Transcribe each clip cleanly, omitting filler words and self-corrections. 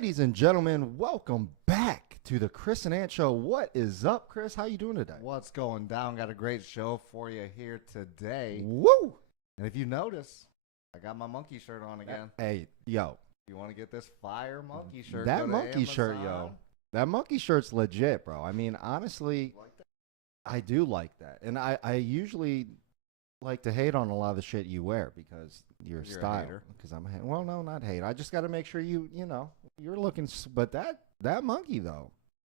Ladies and gentlemen, welcome back to the Chris and Ant Show. What is up, Chris? How you doing today? What's going down? Got a great show for you here today. Woo! And if you notice, I got my monkey shirt on again. Hey, yo, If you want to get this fire monkey shirt, that go to monkey shirt, Amazon. yo, that monkey shirt's legit, bro. I mean, honestly, Like that? I do like that, and I usually like to hate on a lot of the shit you wear because your You're a style. hater. Because I'm well, no, not hate. I just got to make sure you're looking. But that monkey though,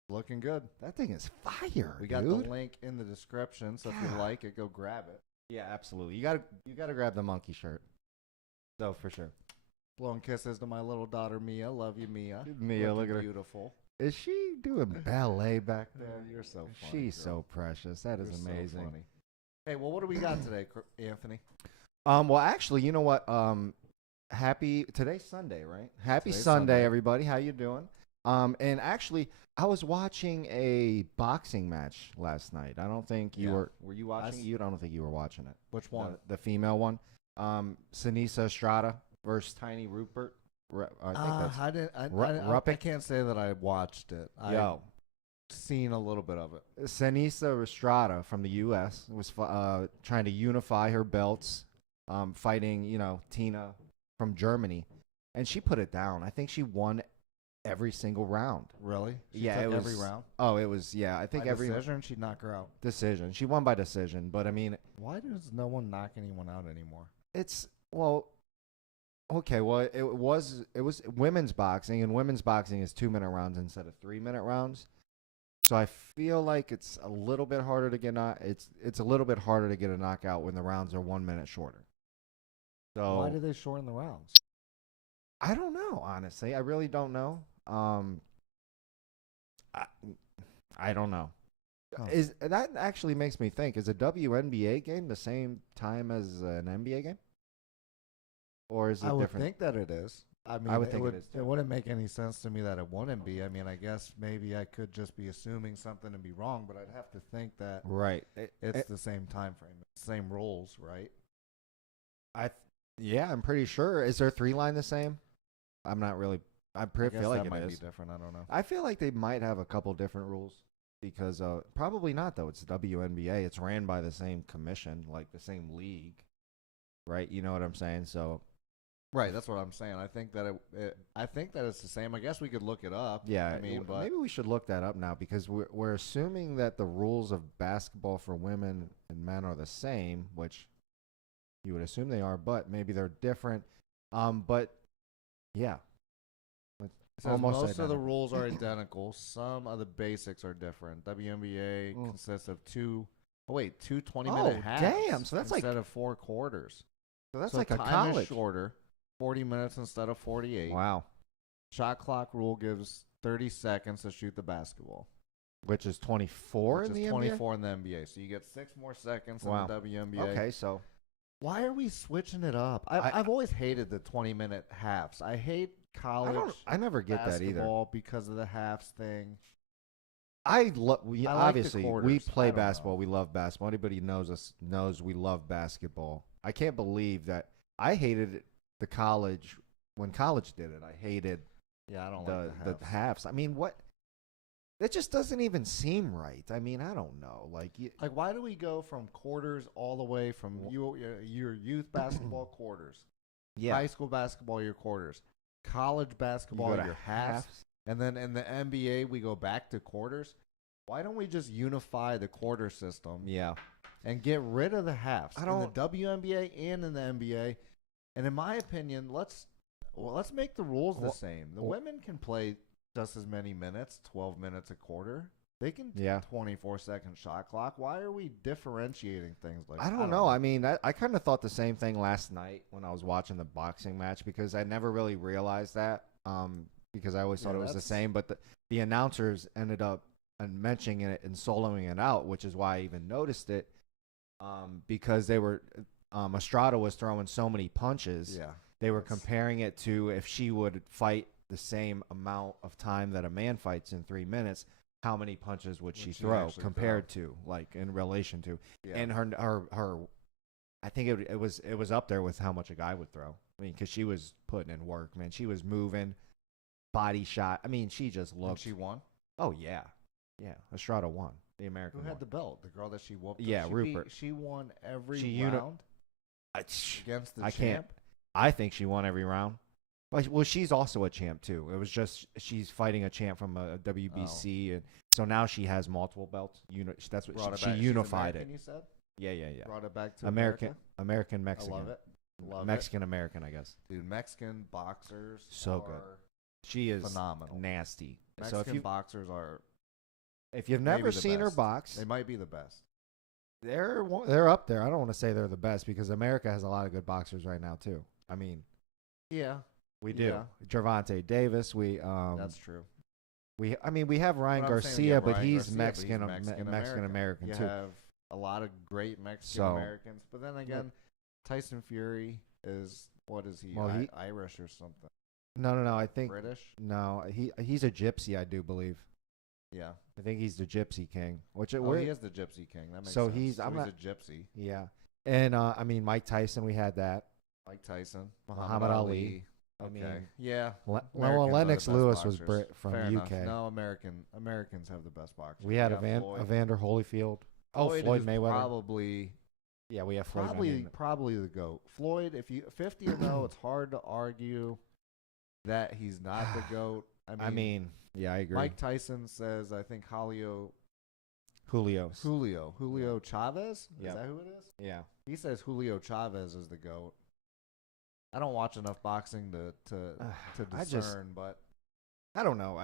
Looking good. that thing is fire. We got dude. the link in the description, so if God. you like it, go grab it. Yeah, absolutely. You gotta grab the monkey shirt. So for sure. Blowing kisses to my little daughter Mia. Love you, Mia. Mia, Looking look at her. beautiful. Is she doing ballet back there? You're so funny. She's so precious. That is You're so amazing. funny. Hey, well, what do we got today, Anthony? Well, actually, you know what? Today's Sunday, right? Happy Today's Sunday, Sunday. everybody. How you doing? And actually, I was watching a boxing match last night. I don't think you Yeah. were you watching it? I don't think you were watching it. Which one? The female one. Sinisa Estrada versus Tiny Rupert. I think that's I didn't. I Rupic? can't say that I watched it. yo. I've seen a little bit of it. Sinisa Estrada from the U.S. was trying to unify her belts, fighting, Tina from Germany, and she put it down. I think she won every single round. Really? She Yeah, took it every was- round. Oh, it was, yeah, I think By every decision, she'd knock her out. decision. She won by decision, but I mean, Why does no one knock anyone out anymore? it's, well, okay, well, it was women's boxing, and women's boxing is 2-minute rounds instead of 3-minute rounds. So I feel like it's a little bit harder to get it's a little bit harder to get a knockout when the rounds are 1 minute shorter. So Why do they shorten the rounds? I don't know, honestly. I really don't know. I don't know. Huh. Is that actually makes me think? Is a WNBA game the same time as an NBA game, or is it I would different? think that it is. I mean, I would think it is, too. It wouldn't make any sense to me that it wouldn't be. I mean, I guess maybe I could just be assuming something and be wrong, but I'd have to think that Right. it's the same time frame, same rules, right? Yeah, I'm pretty sure. Is their 3-line the same? I'm not really. I I guess feel like that it might is. be different. I don't know. I feel like they might have a couple different rules because probably not though. It's WNBA. It's ran by the same commission, like the same league, right? You know what I'm saying? So Right, that's what I'm saying. I think that I think that it's the same. I guess we could look it up. yeah, I mean, but maybe we should look that up now because we're assuming that the rules of basketball for women and men are the same, which you would assume they are, but maybe they're different. But yeah, it says almost most of the identical. rules are identical. Some of the basics are different. WNBA Mm. consists of two 20-minute Oh, halves. damn, so that's like- instead of 4 quarters. so that's So like a time college. is shorter, 40 minutes instead of 48. Wow, Shot clock rule gives 30 seconds to shoot the basketball, which is 24 which in is the NBA. 24 in the NBA. So you get 6 more seconds Wow. in the WNBA. Okay, so Why are we switching it up? I've always hated the 20-minute halves. I hate college I never get that either. basketball because of the halves thing. We I like the obviously we quarters. play I don't know. basketball. We love basketball. Anybody knows us knows we love basketball. I can't believe that I hated it, the college when college did it. I hated Yeah, I don't the like the halves. halves. I mean, what? That just doesn't even seem right. I mean, I don't know. Like, Like, why do we go from quarters all the way from your youth basketball quarters, yeah, high school basketball your quarters, college you basketball go to your halves, and then in the NBA we go back to quarters? Why don't we just unify the quarter system Yeah, and get rid of the halves I in the don't- WNBA and in the NBA? And in my opinion, let's make the rules the Well- same. The well- women can play just as many minutes, 12 minutes a quarter. They can Yeah. 24-second shot clock. Why are we differentiating things like I don't know. I mean, I kind of thought the same thing last night when I was watching the boxing match because I never really realized that because I always thought Yeah, it was the that's- same. But the announcers ended up mentioning it and soloing it out, which is why I even noticed it because they were Estrada was throwing so many punches. Yeah. They were that's- comparing it to if she would fight the same amount of time that a man fights in 3 minutes, how many punches would she Would she throw actually compared to, like, in relation to? Yeah. And her I think it was up there with how much a guy would throw. I mean, because she was putting in work, man. She was moving. body shot. I mean, she just And looked. she won. Oh yeah, yeah. Estrada won the American. Who had one. the belt? The girl that she whooped. Yeah, Rupert. She won every She uni- round against the I champ. can't. I think she won every round. Well, she's also a champ too. It was just she's fighting a champ from a WBC, and so now she has multiple belts. That's Brought what it she back. She's unified American, it. You said Yeah. brought it back to American, America? Mexican. I love it. Love Mexican American, I guess. it, dude. Mexican boxers So are good. She is phenomenal. nasty. Mexican So boxers are. if you've maybe never the seen her best. box, They might be the best. they're up there. I don't want to say they're the best because America has a lot of good boxers right now too. I mean, Yeah, we do. Yeah. Gervonta Davis. We that's true. we have Ryan But I'm saying, Garcia, yeah, but Ryan he's Garcia, but Mexican, he's Mexican American You too. have a lot of great Mexican So- Americans, but then again, Tyson Fury is what is he? Well, he- Irish or something? No. I think British? no. He's a gypsy, I do believe. Yeah. I think he's the Gypsy King. Which Oh, we're- he is the Gypsy King. That makes So sense. he's- So I'm he's not- a gypsy. yeah. And I mean Mike Tyson, we had that. Mike Tyson, Muhammad Ali. I Okay. mean, yeah. Well, Americans are Lennox the best Lewis was boxers. from Fair UK. enough. No, Americans have the best boxers. We had got Floyd. Evander Holyfield. Floyd who's Mayweather. Probably Yeah, we have Floyd. I mean, probably the GOAT. Floyd, if you 50-0, it's hard to argue that he's not the GOAT. I mean, yeah, I agree. Mike Tyson says, I think Julio Chavez? Yeah. Is that who it is? Yeah. He says Julio Chavez is the GOAT. I don't watch enough boxing to I discern, but I don't know.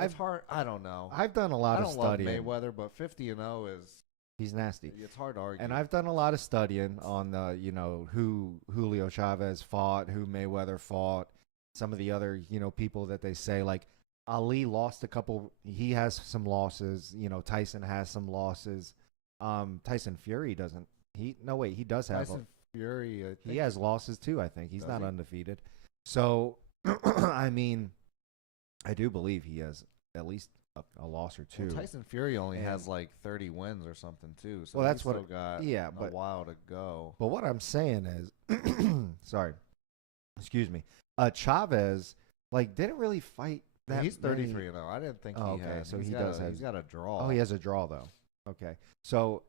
it's hard. I don't know. I've done a lot I of don't love studying. Mayweather, but 50-0 is He's nasty. it's hard to argue. And I've done a lot of studying on the, who Julio Chavez fought, who Mayweather fought, some of the other, people that they say like Ali lost a couple. He has some losses. Tyson has some losses. Tyson Fury doesn't. He does have. Tyson Fury. I think He has losses too. I think he's Does not he? undefeated. So, I mean, I do believe he has at least a loss or two. Well, Tyson Fury only And- has like 30 wins or something too. So Well, that's he's what- still got yeah, a but while to go. But what I'm saying is, sorry, excuse me, Chavez didn't really fight that. He's many- 33-0. I didn't think Oh, he okay, had. so he's he got does have- He's got a draw. Oh, he has a draw though. Okay, so,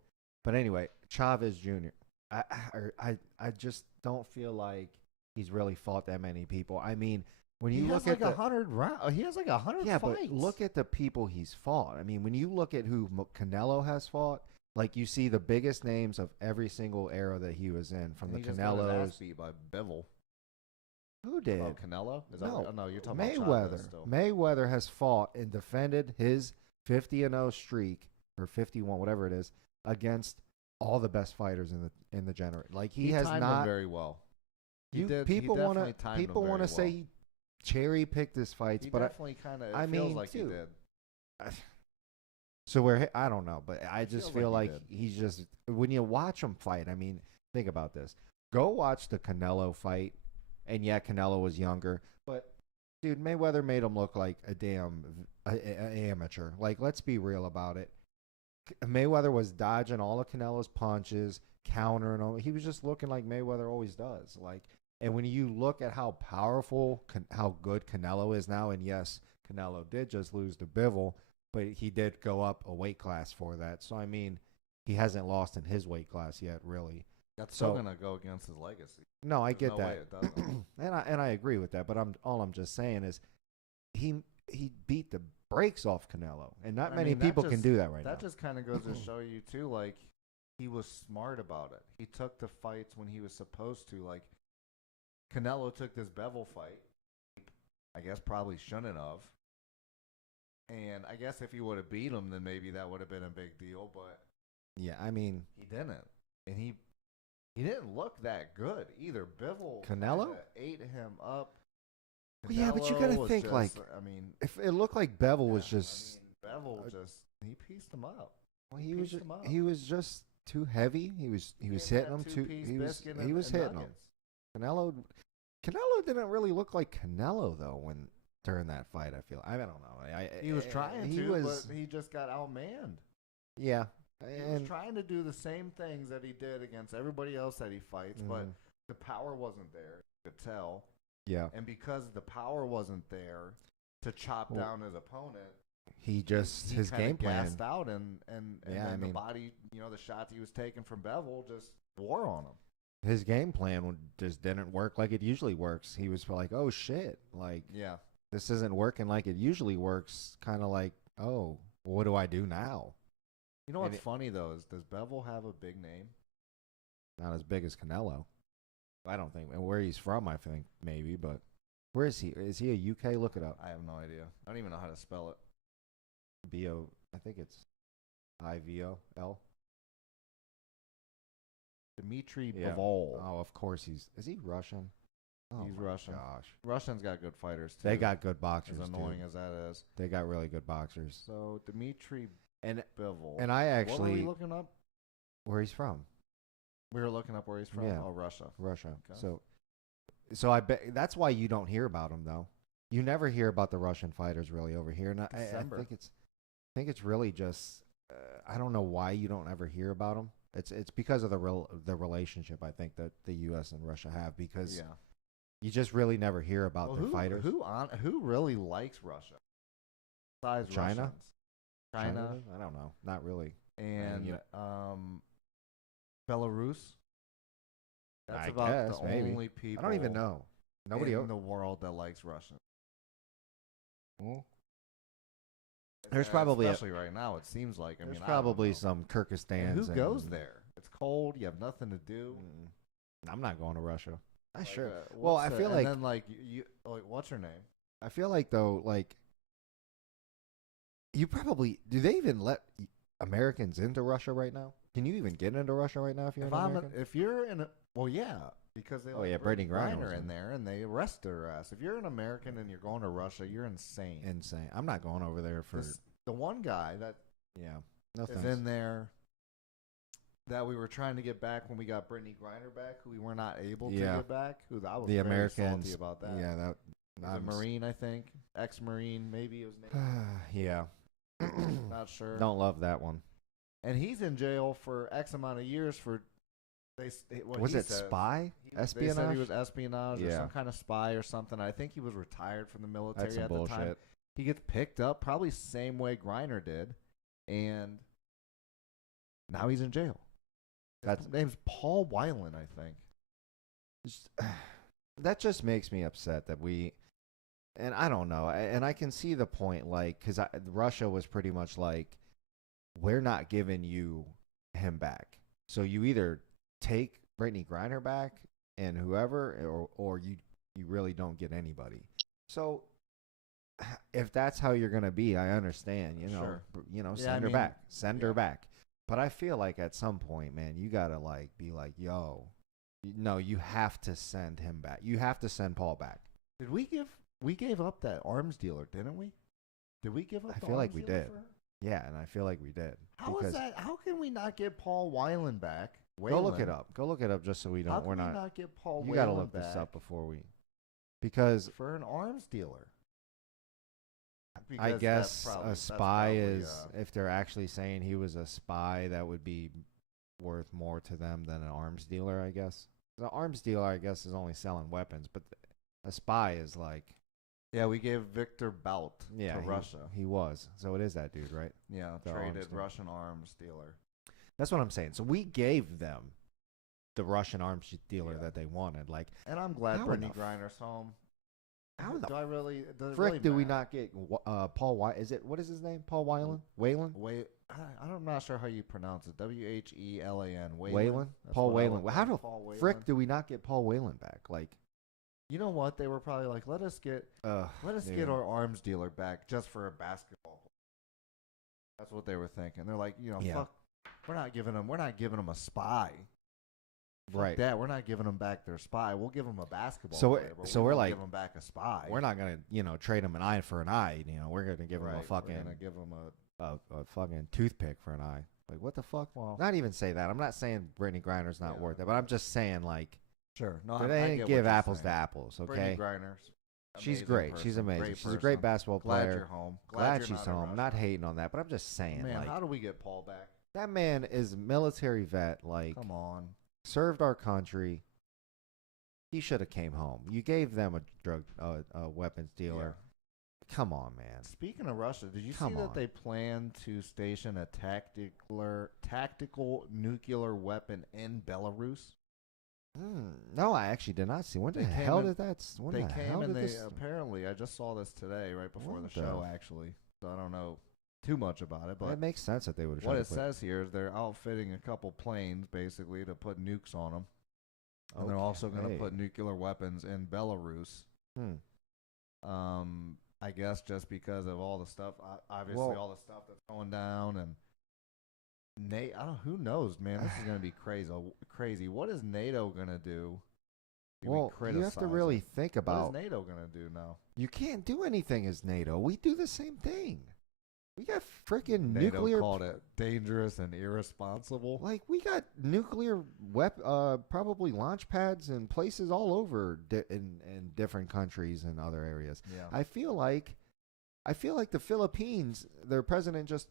but anyway, Chavez Jr. I just don't feel like he's really fought that many people. I mean, when you He look has like at 100 rounds. He has like 100 yeah, fights. but look at the people he's fought. I mean, when you look at who Canelo has fought, you see the biggest names of every single era that he was in, from And the he just got his ass Canelos. beat by Bivol. Who did? Oh, Canelo? Is that No, what, no, you're talking about Mayweather. Chavez still. Mayweather has fought and defended his 50-0 streak or 51, whatever it is, against all the best fighters in the generation. He has timed not. him very well. He did. People he want definitely timed him people very want to say well. he cherry picked his fights, He but definitely kind of. I It feels mean, like he dude, did. so I don't know, but I just feels feel like like he he's just when you watch him fight. I mean, think about this. Go watch the Canelo fight, and yeah, Canelo was younger, but dude, Mayweather made him look like a damn amateur. Let's be real about it. Mayweather was dodging all of Canelo's punches, countering him. He was just looking like Mayweather always does. And when you look at how powerful, how good Canelo is now, and yes, Canelo did just lose to Bivol, but he did go up a weight class for that. So I mean, he hasn't lost in his weight class yet, really. That's So- still gonna go against his legacy. No, I There's get no that. way it doesn't. and I agree with that, but all I'm just saying is he beat the brakes off Canelo, and not I many mean, that people can just- do that right That now. just kind of goes to show you too, he was smart about it. He took the fights when he was supposed to. Canelo took this Bevel fight. I guess probably shouldn't have. And I guess if he would have beat him, then maybe that would have been a big deal. But Yeah, I mean, he didn't, and he didn't look that good either. Bivol Canelo? kinda ate him up. Well, yeah, but you Canelo gotta was think, just, I mean, if it looked like Bevel was yeah, just, I mean, Bivol just he pieced him up. well, pieced him up. he was just too heavy. He was Gave hitting that him too. two-piece He was biscuit he and- was and hitting him. nuggets. Canelo didn't really look like Canelo though during that fight. I feel I don't know. He was trying he to, was, but he just got outmanned. yeah, He was trying to do the same things that he did against everybody else that he fights, but Mhm. the power wasn't there. You could tell. yeah. And because the power wasn't there, to chop Well, down his opponent. he just He his kinda game plan. gassed out, and Yeah, then I the mean- body, the shots he was taking from Bevel just wore on him. His game plan just didn't work like it usually works. He was like, "Oh shit, like Yeah. this isn't working like it usually works." Kind of like, "Oh, what do I do now?" You know And what's funny though is, does Bevel have a big name? Not as big as Canelo. I don't think. And where he's from, I think maybe, but where is he? Is he a UK? Look it up. I have no idea. I don't even know how to spell it. B-O. I think it's I-V-O-L. Dmitry Yeah. Bivol. Oh, of course he's. Is he Russian? Oh He's my Russian. Gosh, Russians got good fighters too. they got good boxers as annoying too. as that is. They got really good boxers. So Dmitry And Bivol. and I what were actually we looking up? where he's from. We were looking up where he's from. Yeah. Oh, Russia. Russia. Okay. So I bet that's why you don't hear about him though. You never hear about the Russian fighters really over here, and I December. think it's really just I don't know why you don't ever hear about them. It's because of the relationship I think that the U.S. and Russia have, because Yeah. you just really never hear about Well, their who, fighters. who really likes Russia? Besides China? Russians. China does? I don't know. Not really. and you- Belarus. That's I about guess, the maybe. only people I don't even know. Nobody. in the world that likes Russian. Well, There's probably especially right now. It seems like there's I don't probably know. some Kyrgyzstans. And who goes and- there? It's cold. You have nothing to do. I'm not going to Russia. I Like, sure. Well, I feel like and then like you like, what's her name? I feel like though, like you probably do. They even let Americans into Russia right now? Can you even get into Russia right now if you're If an I'm American? if you're in a well, yeah, because they Oh, let yeah, Brittany Griner was in in. there and they arrested her ass. If you're an American and you're going to Russia, you're insane. Insane. I'm not going over there for. The one guy that Yeah. No is thanks. in there that we were trying to get back when we got Brittany Griner back, who we were not able to Yeah. get back. Who I was The very Americans. salty about that. Yeah, that. He was a Marine, I think, ex-Marine, maybe his name. Yeah. Not sure. Don't love that one. And he's in jail for X amount of years for. What Was he it says. spy? They said he Espionage? was espionage or Yeah. some kind of spy or something. I think he was retired from the military That's some at the time. bullshit. He gets picked up probably same way Griner did, and now he's in jail. That's His name's Paul Weiland, I think. just- that just makes me upset that we, and I don't know, and I can see the point, like, because Russia was pretty much like, we're not giving you him back, so you either take Brittany Griner back and whoever, or you really don't get anybody. So if that's how you're gonna be, I understand. Sure. Yeah, Send I her mean, back, send yeah. her back. But I feel like at some point, man, you gotta like be like, yo, no, you have to send him back. You have to send Paul back. Did we gave up that arms dealer, didn't we? Did we give up? I the feel like arms we dealer did. for her? Yeah, and I feel like we did. How is because that? How can we not get Paul Weiland back? Go look Whalen. it up. Go look it up just so we How don't. can We're we not. not get Paul You gotta Whalen look this back up before we, because for an arms dealer? I Because guess that's a probably- spy that's is probably, if they're actually saying he was a spy, that would be worth more to them than an arms dealer. I guess the arms dealer, I guess, is only selling weapons, but a spy is like, yeah, we gave Victor Bout yeah, to Russia. He was. So it is that dude, right? Yeah, the arms traded dealer. Russian arms dealer. That's what I'm saying. So we gave them the Russian arms dealer Yeah. that they wanted. Like, And I'm glad How in Brittany the Griner's home. how in the do I really? Does it frick really do we matter? not get Paul? What is his name? Paul Whelan? Whalen? Wait, I'm not sure how you pronounce it. Whelan. Whalen? That's Paul what I Whalen. would How think. the Paul frick Whalen. do we not get Paul Whalen back? Like, You know what? They were probably like, let us get dude. get our arms dealer back just for a basketball. That's what they were thinking. They're like, Yeah. fuck, we're not giving them a spy. Fuck Right. that, we're not giving them back their spy. We'll give them a basketball So player, but so we we're won't like- give them back a spy. We're not gonna, trade him an eye for an eye. We're gonna give him right. a fucking We're gonna give them a fucking toothpick for an eye. Like, what the fuck? Well- Not even say that. I'm not saying Brittany Griner's not Yeah. worth it, but I'm just saying, like, sure. No, they I didn't get give what you're apples to saying. apples, okay? Brittany Griner's She's amazing great. person, She's amazing. great She's a great person. basketball Glad player. you're home. Glad you're she's not in home. Not Russia. hating on that, but I'm just saying, Man, like, how do we get Paul back? that man is a military vet. Like, Come on. served our country. He should have came home. You gave them a drug, a weapons dealer. come on, man. Speaking of Russia, did you Come see that on. they plan to station a tactical nuclear weapon in Belarus? No, I actually did not see. When They the came hell in- did that? When They the came hell and did they this? apparently I just saw this today, right before What the show, the- actually. So I don't know too much about it, but It makes sense that they would have what tried it to put. says here is they're outfitting a couple planes basically to put nukes on them, and they're also going to Okay. put nuclear weapons in Belarus. Hmm. I guess just because of all the stuff, obviously Well- all the stuff that's going down, and who knows, man. This is going to be crazy. Crazy. What is NATO going to do? Do we Well, you have to criticize really it? think What about. is NATO going to do now? You can't do anything as NATO. We do the same thing. We got freaking NATO nuclear. called it dangerous and irresponsible. Like we got nuclear probably launch pads in places all over in different countries and other areas. Yeah. I feel like the Philippines, their president just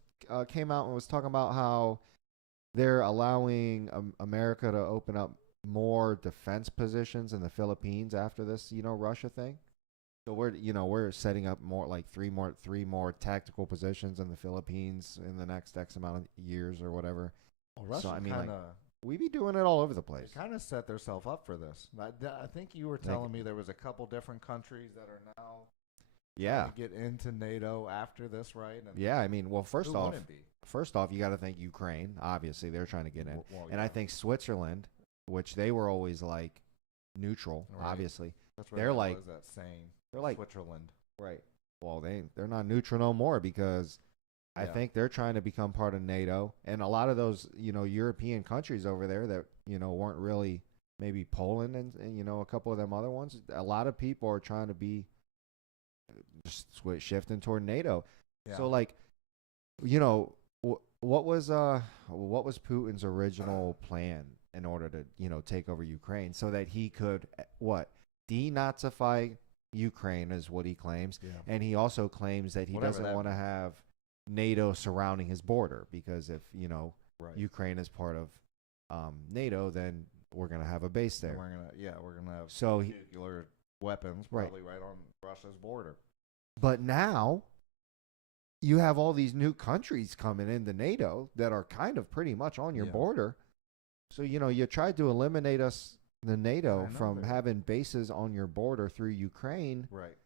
came out and was talking about how they're allowing America to open up more defense positions in the Philippines after this, Russia thing. So we're setting up more like three more tactical positions in the Philippines in the next X amount of years or whatever. Well, Russia I mean, kind like, of We be doing it all over the place. kind of set themselves up for this. I think you were telling me there was a couple different countries that are now Yeah. to get into NATO after this, right? And Yeah, I mean, well, who first off, wouldn't be? you got to think Ukraine. Obviously, they're trying to get in. Well, And I yeah, think Switzerland, which they were always like neutral, Right. obviously. that's they're that like- was that saying. They're like Switzerland. right. Well, they're not neutral no more because I Yeah. think they're trying to become part of NATO. And a lot of those, European countries over there that, weren't really maybe Poland and a couple of them other ones, a lot of people are trying to be just shifting toward NATO. Yeah. So like, what was Putin's original plan in order to take over Ukraine so that he could denazify Ukraine is what he claims, yeah. and he also claims that he Whatever doesn't that want to means. have NATO surrounding his border because if Right. Ukraine is part of NATO, then we're gonna have a base And there. we're gonna have So he, nuclear weapons Right. probably right on Russia's border. but now you have all these new countries coming into NATO that are kind of pretty much on your Yeah. border. So, you tried to eliminate us, the NATO, I know from they- having bases on your border through Ukraine. Right.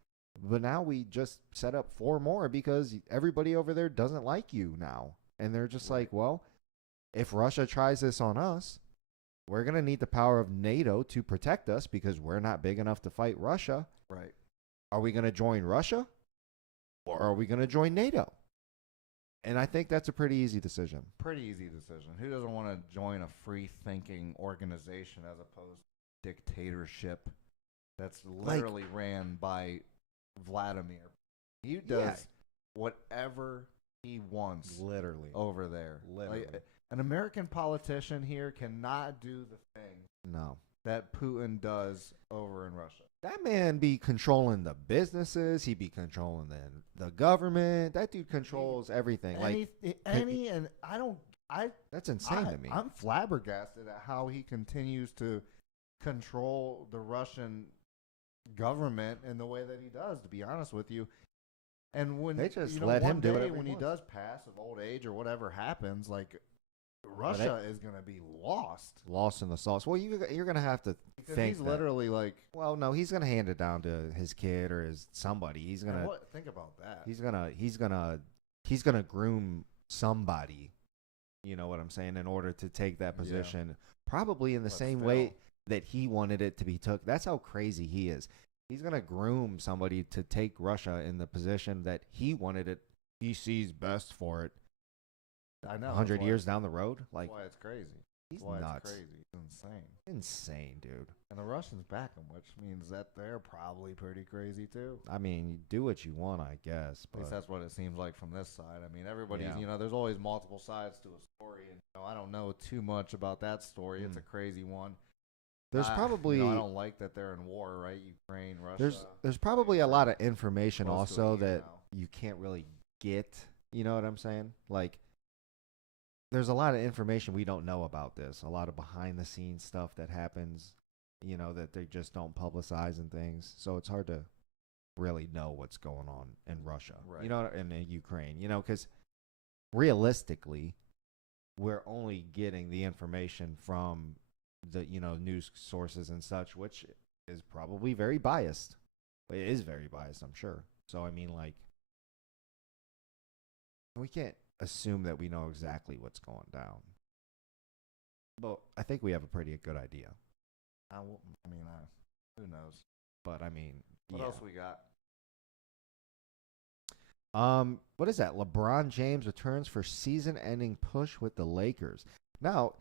But now we just set up 4 more because everybody over there doesn't like you now. And they're just Right. like, well, if Russia tries this on us, we're going to need the power of NATO to protect us because we're not big enough to fight Russia. Right. Are we going to join Russia or are we going to join NATO? And I think that's a pretty easy decision. Pretty easy decision. Who doesn't want to join a free thinking organization as opposed to dictatorship that's literally ran by Vladimir? He does whatever he wants Literally. over there. Literally. Like, an American politician here cannot do the thing No. that Putin does over in Russia. That man be controlling the businesses. He be controlling the government. That dude controls everything. And That's insane to me. I'm flabbergasted at how he continues to control the Russian government in the way that he does, to be honest with you. And when They just you know, let one him do day whatever he when he wants. does pass of old age or whatever happens, like Russia is going to be lost Lost in the sauce. Well, you're gonna have to because think he's that- literally like. Well, no, he's gonna hand it down to his kid or his somebody. He's gonna Think about that. he's gonna groom somebody. You know what I'm saying? In order to take that Yeah. position, probably in the But same still. way that he wanted it to be took. That's how crazy he is. He's gonna groom somebody to take Russia in the position that he wanted it. He sees best for it. I know. 100 that's why- years down the road, That's like why it's crazy. he's That's why nuts, it's crazy. It's insane. insane, dude. And the Russians back him, which means that they're probably pretty crazy too. I mean, you do what you want, I guess, At least but that's what it seems like from this side. I mean, everybody's, Yeah. there's always multiple sides to a story, and I don't know too much about that story. It's a crazy one. there's probably I don't like that they're in war, right? Ukraine, Russia. there's probably a lot of information Close to a also year that now. you can't really get. You know what I'm saying? Like, there's a lot of information we don't know about this. A lot of behind the scenes stuff that happens. That they just don't publicize and things. So it's hard to really know what's going on in Russia, Right. you know, and in Ukraine, you know, because realistically, we're only getting the information from the, you know, news sources and such, which is probably very biased. It is very biased, I'm sure. So I mean, like, we can't assume that we know exactly what's going down, but I think we have a pretty good idea. Who knows? But I mean, What yeah. else we got? What is that? LeBron James returns for season-ending push with the Lakers. Now,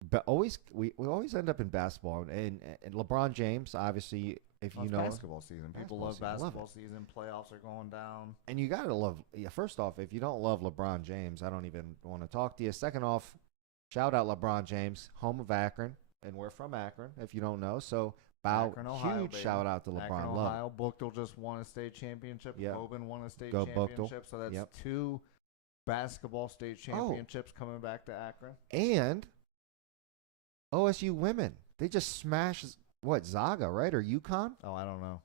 but we always end up in basketball, and LeBron James, obviously, if Well, you it's know, basketball season. People love season. Love basketball it. season. Playoffs are going down. And you gotta love. Yeah, first off, if you don't love LeBron James, I don't even want to talk to you. Second off, shout out LeBron James, home of Akron, and we're from Akron. If you don't know, so Akron, Ohio, huge baby. shout out to LeBron. Akron, Love. Ohio. Buchtel just won a state championship. Yep. Hoban won a state Go Buchtel. championship. So that's Yep. 2 basketball state championships coming back to Akron. And OSU women, they just smashed what, Zaga, right, or UConn? Oh, I don't know.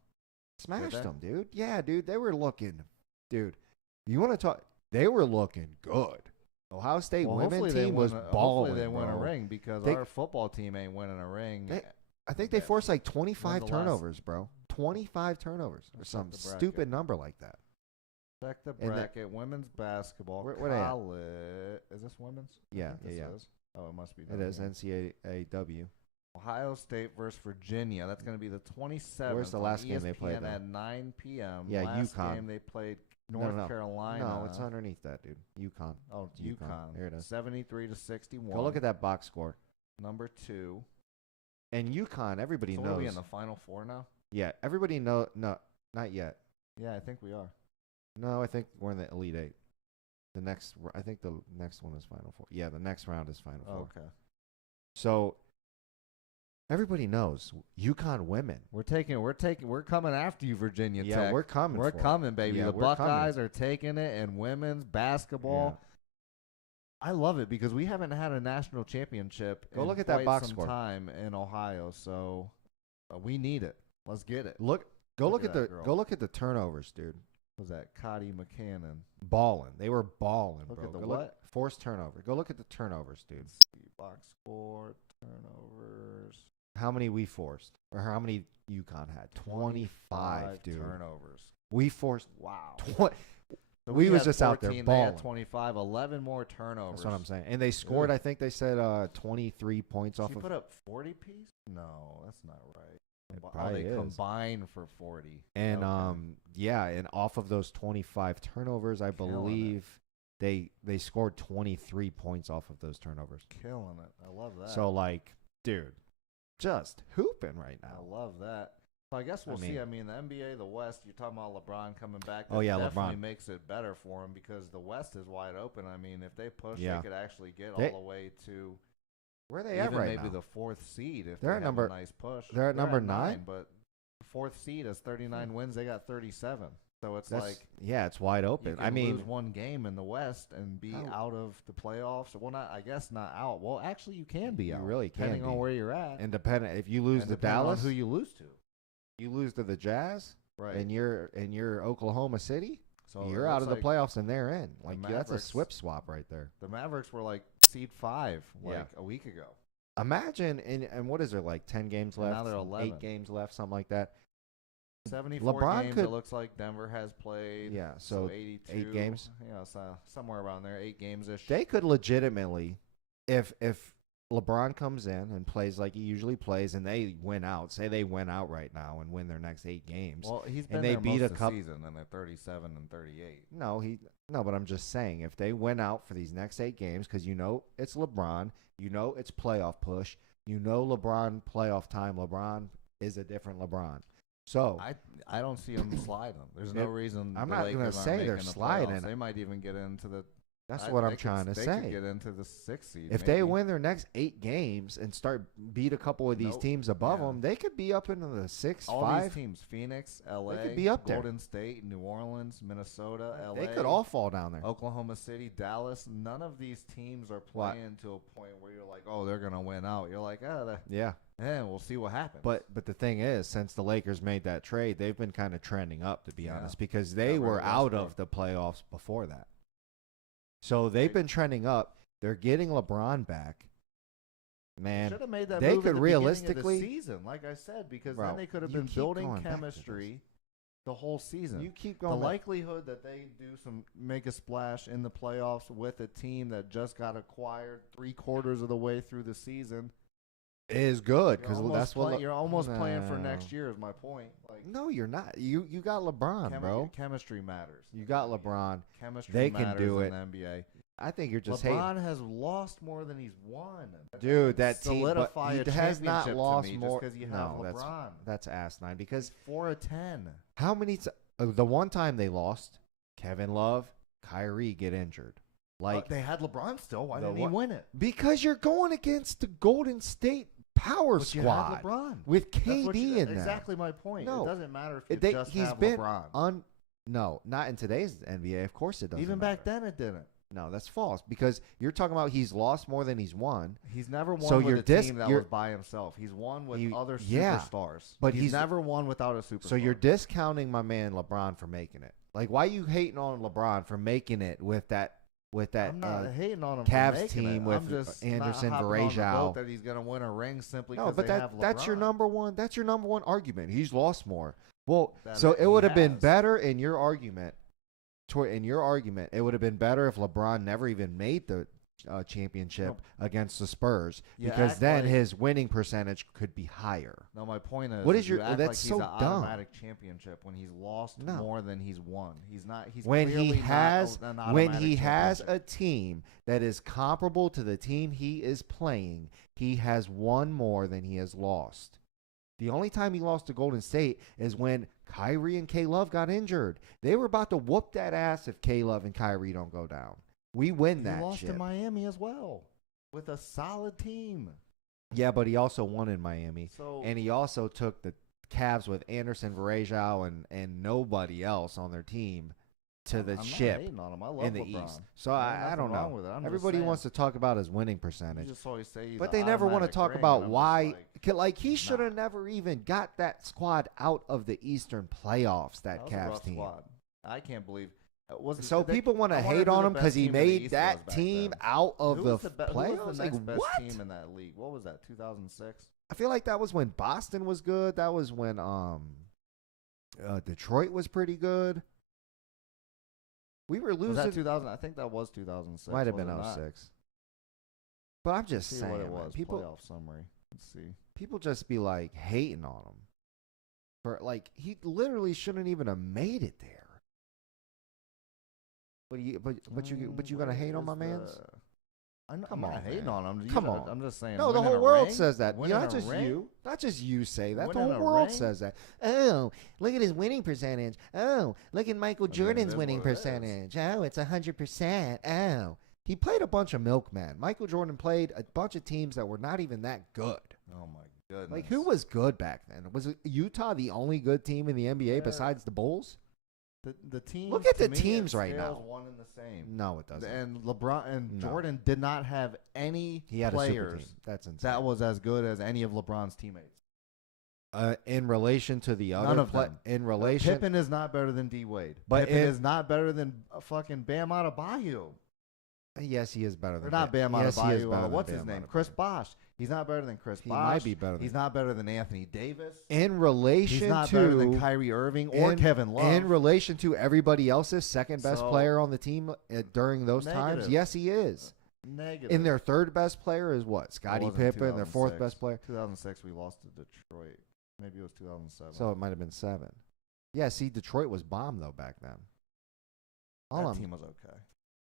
Smashed they? them, dude. Yeah, dude, they were looking, dude. You want to talk? They were looking good. Ohio State women team was balling. Hopefully they win a bro. ring because They- our football team ain't winning a ring. I think they forced like 25 When's the last- turnovers, bro. 25 turnovers or Let's some check the bracket. stupid number like that. Check the And the- bracket. Women's basketball. Where they at? College. Is this women's? I Yeah, think yeah, this yeah. is. Oh, it must be. It down is here. NCAAW. Ohio State versus Virginia. That's going to be the 27th. Where's the on last game they ESPN played, though? at 9 p.m. Yeah, last UConn. game they played No, North no. Carolina. No, it's underneath that, dude. UConn. Oh, it's UConn. UConn. There it is. 73 to 61. Go look at that box score. Number 2. And UConn, everybody So what are knows. we in the Final Four now? Yeah, everybody know. No, not yet. Yeah, I think we are. No, I think we're in the Elite Eight. I think the next one is Final Four. Yeah, the next round is Final Four. Oh, okay. So everybody knows UConn women. We're coming after you, Virginia Yeah, Tech. we're coming. We're for it. coming, baby. Yeah, The we're Buckeyes are taking it, and women's basketball. I love it because we haven't had a national championship Go in look at that quite box some score. time in Ohio, so we need it. Let's get it. Go Look look at at that girl. go look at the turnovers, dude. Was that Cotty McCannon? Balling. They were balling, Look bro. at the Go what? Forced turnover. Go look at the turnovers, dude. Let's see, box score, turnovers. How many we forced, or how many UConn had? 25, dude. turnovers. We forced. Wow. So we was had just out there 14, They had balling. 25, 11 more turnovers. That's what I'm saying. And they scored. Ugh. I think they said 23 points off She of. put up 40 piece? No, that's not right. It Oh, probably they is. combined for 40. And Okay. yeah, and off of those 25 turnovers, I Killing it. believe they scored 23 points off of those turnovers. Killing it. I love that. So like, dude, just hooping right I now. love that. So I guess we'll see. I mean, the NBA, the West, you're talking about LeBron coming back. That Oh, yeah, definitely LeBron. makes it better for him because the West is wide open. I mean, if they push, Yeah. they could actually get They- all the way to Where are they at even right maybe now? the 4th seed if They're they at have number- a nice push. they're at number 9? but 4th seed has 39 wins. They got 37. So it's That's, like yeah, it's wide you open. can I mean, lose one game in the West and be How- out of the playoffs. Well, I guess not out. Well, actually, you can be You out. really can depending on be. where you're at. independent. If you lose And to depending on Dallas, who you lose to. you lose to the Jazz, Right. and you're Oklahoma City, So you're it out of looks the like playoffs, and they're in. Like that's a Mavericks- swip swap right there. The Mavericks were like seed 5 Yeah. a week ago. Imagine, and what is there, like 10 games And left? now they're 11. 8 games left, something like that. 74 LeBron games could- it looks like Denver has played. Yeah, So so 82. 8 games. Yeah, so somewhere around there, 8 games-ish. They could legitimately, if LeBron comes in and plays like he usually plays, and they win out, say they win out right now and win their next 8 games. Well, he's and been they there beat most a of the coup- season, and they're 37 and 38. No, but I'm just saying, if they win out for these next 8 games, because you know it's LeBron, you know it's playoff push, you know LeBron playoff time, LeBron is a different LeBron. So I don't see them sliding. There's no reason. I'm the not gonna Lakers aren't say they're making the sliding. playoffs. They might even get into the That's what I'm trying to They say. could get into the 6th seed. If they win their next 8 games and start beat a couple of these Nope. teams above Yeah. them, they could be up into the 6, all 5. these teams, Phoenix, LA, could be up there. Golden State, New Orleans, Minnesota, LA, They could all fall down there. Oklahoma City, Dallas. None of these teams are What? playing to a point where you're like, oh, they're gonna win out. You're like, Yeah. we'll see what happens. But the thing is, since the Lakers made that trade, they've been kind of trending up, to be Yeah. honest, because they Got rid were of out Westbrook. of the playoffs before that. So they've been trending up. They're getting LeBron back. Man, should have made that they move could at the realistically- beginning of the season, like I said, because Bro, then they could have you been keep building going back to chemistry the whole season. you keep The going. likelihood that they make a splash in the playoffs with a team that just got acquired 3/4 of the way through the season is good because that's what you're almost playing for No. next year. Is my point. Like No, you're not. You got LeBron, bro. chemistry matters. You got LeBron. Chemistry They can matters do in it. the NBA. I think you're just hating. LeBron has lost more than he's won. Dude, that team but solidify he a has not championship lost to me more. just because you No, have LeBron. that's asinine because 4-10. how many the one time they lost, Kevin Love, Kyrie get injured. Like They had LeBron still. Why the didn't he one- win it? because you're going against the Golden State power But you squad had LeBron. with That's KD what in there. exactly my point. No. It doesn't matter if you They- just he's have been LeBron. No, not in today's NBA. Of course it doesn't. Even matter. back then, it didn't. No, that's false because you're talking about he's lost more than he's won. He's never won So with your a disc- team that your- was by himself. He's won with You- other yeah, superstars. but he's he's- never won without a superstar. So you're discounting my man LeBron for making it. Like, why you hating on LeBron for making it with that I'm not hating on him Cavs for making team it. with I'm just Anderson, not hopping on the Varejao. boat that he's going to win a ring simply no, because but they have LeBron. that's your number one. That's your number one argument. He's lost more. Well, That so he it would have been has. better in your argument. It would have been better if LeBron never even made the championship against the Spurs You because act then like- his winning percentage could be higher. No, my point is, What is you your- act that's like so he's an dumb. automatic championship when he's lost No. more than he's won. He's not. He's When he clearly has not when automatic he has championship. a team that is comparable to the team he is playing, he has won more than he has lost. The only time he lost to Golden State is when Kyrie and K Love got injured. They were about to whoop that ass if K Love and Kyrie don't go down. We win He that lost shit. to Miami as well with a solid team. Yeah, but he also won in Miami. So And he also took the Cavs with Anderson, Varejao, and nobody else on their team to the I'm ship not hating on him. I love in the LeBron. East. So There's I nothing don't wrong know. with it. I'm just Everybody saying. wants to talk about his winning You percentage. just always say he's But an they never want to automatic talk ring, about and I'm why. just Like he he's should have not. never even got that squad out of the Eastern playoffs. That was a Cavs rough team. squad. I can't believe. Was So they- people want I to wonder hate who on the him best because he team in the made East that was back team then. out of Who the was who playoffs. was the Like next best what? team in that league? What was that? 2006. I feel like that was when Boston was good. That was when Detroit was pretty good. We were Was that losing. 2000? I think that was 2006. Might have was been it not? 06. But I'm just See saying, what it man, was. people Playoff summary. Let's see. people just be like hating on him for like he literally shouldn't even have made it there. But you gonna hate on my man's? I'm Come not on, hating man. on him. Come on. I'm just saying. No, the winning whole a world ring? says that. Winning Not a just ring? you. Not just you say that. Winning The a whole world ring? says that. Oh, look at his winning percentage. Oh, look at Michael I mean, it Jordan's is winning what it is. percentage. Oh, it's 100%. Oh. He played a bunch of milkmen. Michael Jordan played a bunch of teams that were not even that good. Oh my goodness. Like, who was good back then? Was Utah the only good team in the NBA Yeah. besides the Bulls? the team? Look at to the me, teams it right scales now. One and the same. No, it doesn't. And LeBron and No. Jordan did not have any He had a super players team. That's insane. that was as good as any of LeBron's teammates. In relation to the other None of them. in relation Pippen is not better than D Wade. But Pippen it- is not better than fucking Bam Adebayo. Yes, he is better than Or not Bam Yes, he is Adebayo. better than What's his Bam name? Adebayo. Chris Bosh. He's not better than Chris He Bosh. might be better than He's not better than Anthony Davis. in relation He's not to better than Kyrie Irving or Kevin Love. In relation to everybody else's second best So- player on the team during those times, Negative. yes, he is. Negative. And their third best player is what? Scottie wasn't Pippen. Their fourth 2006. best player. 2006, we lost to Detroit. Maybe it was 2007. So it might have been 7. Yeah, see, Detroit was bomb though back then. All that I'm- team was okay.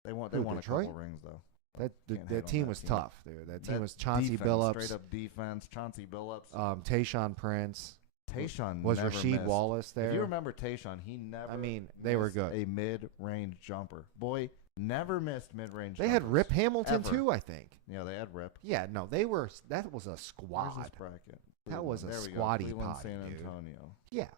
They won. Who, a Detroit? couple rings though. that Can't hate that on team that was team. tough, dude. That team That was Chauncey defense, Billups, straight up defense. Chauncey Billups. Tayshaun Prince. Tayshaun Was never Rasheed missed. Wallace there? If you remember Tayshaun, he never. I mean, they were missed good. A mid-range jumper. Boy, Never missed mid-range. They had jumpers, Rip Hamilton ever. too, I think. Yeah, they had Rip. Yeah, no, they were. That was a Where's squad. this bracket? That was a There we go. squatty Cleveland, potty, San dude. Antonio. Yeah,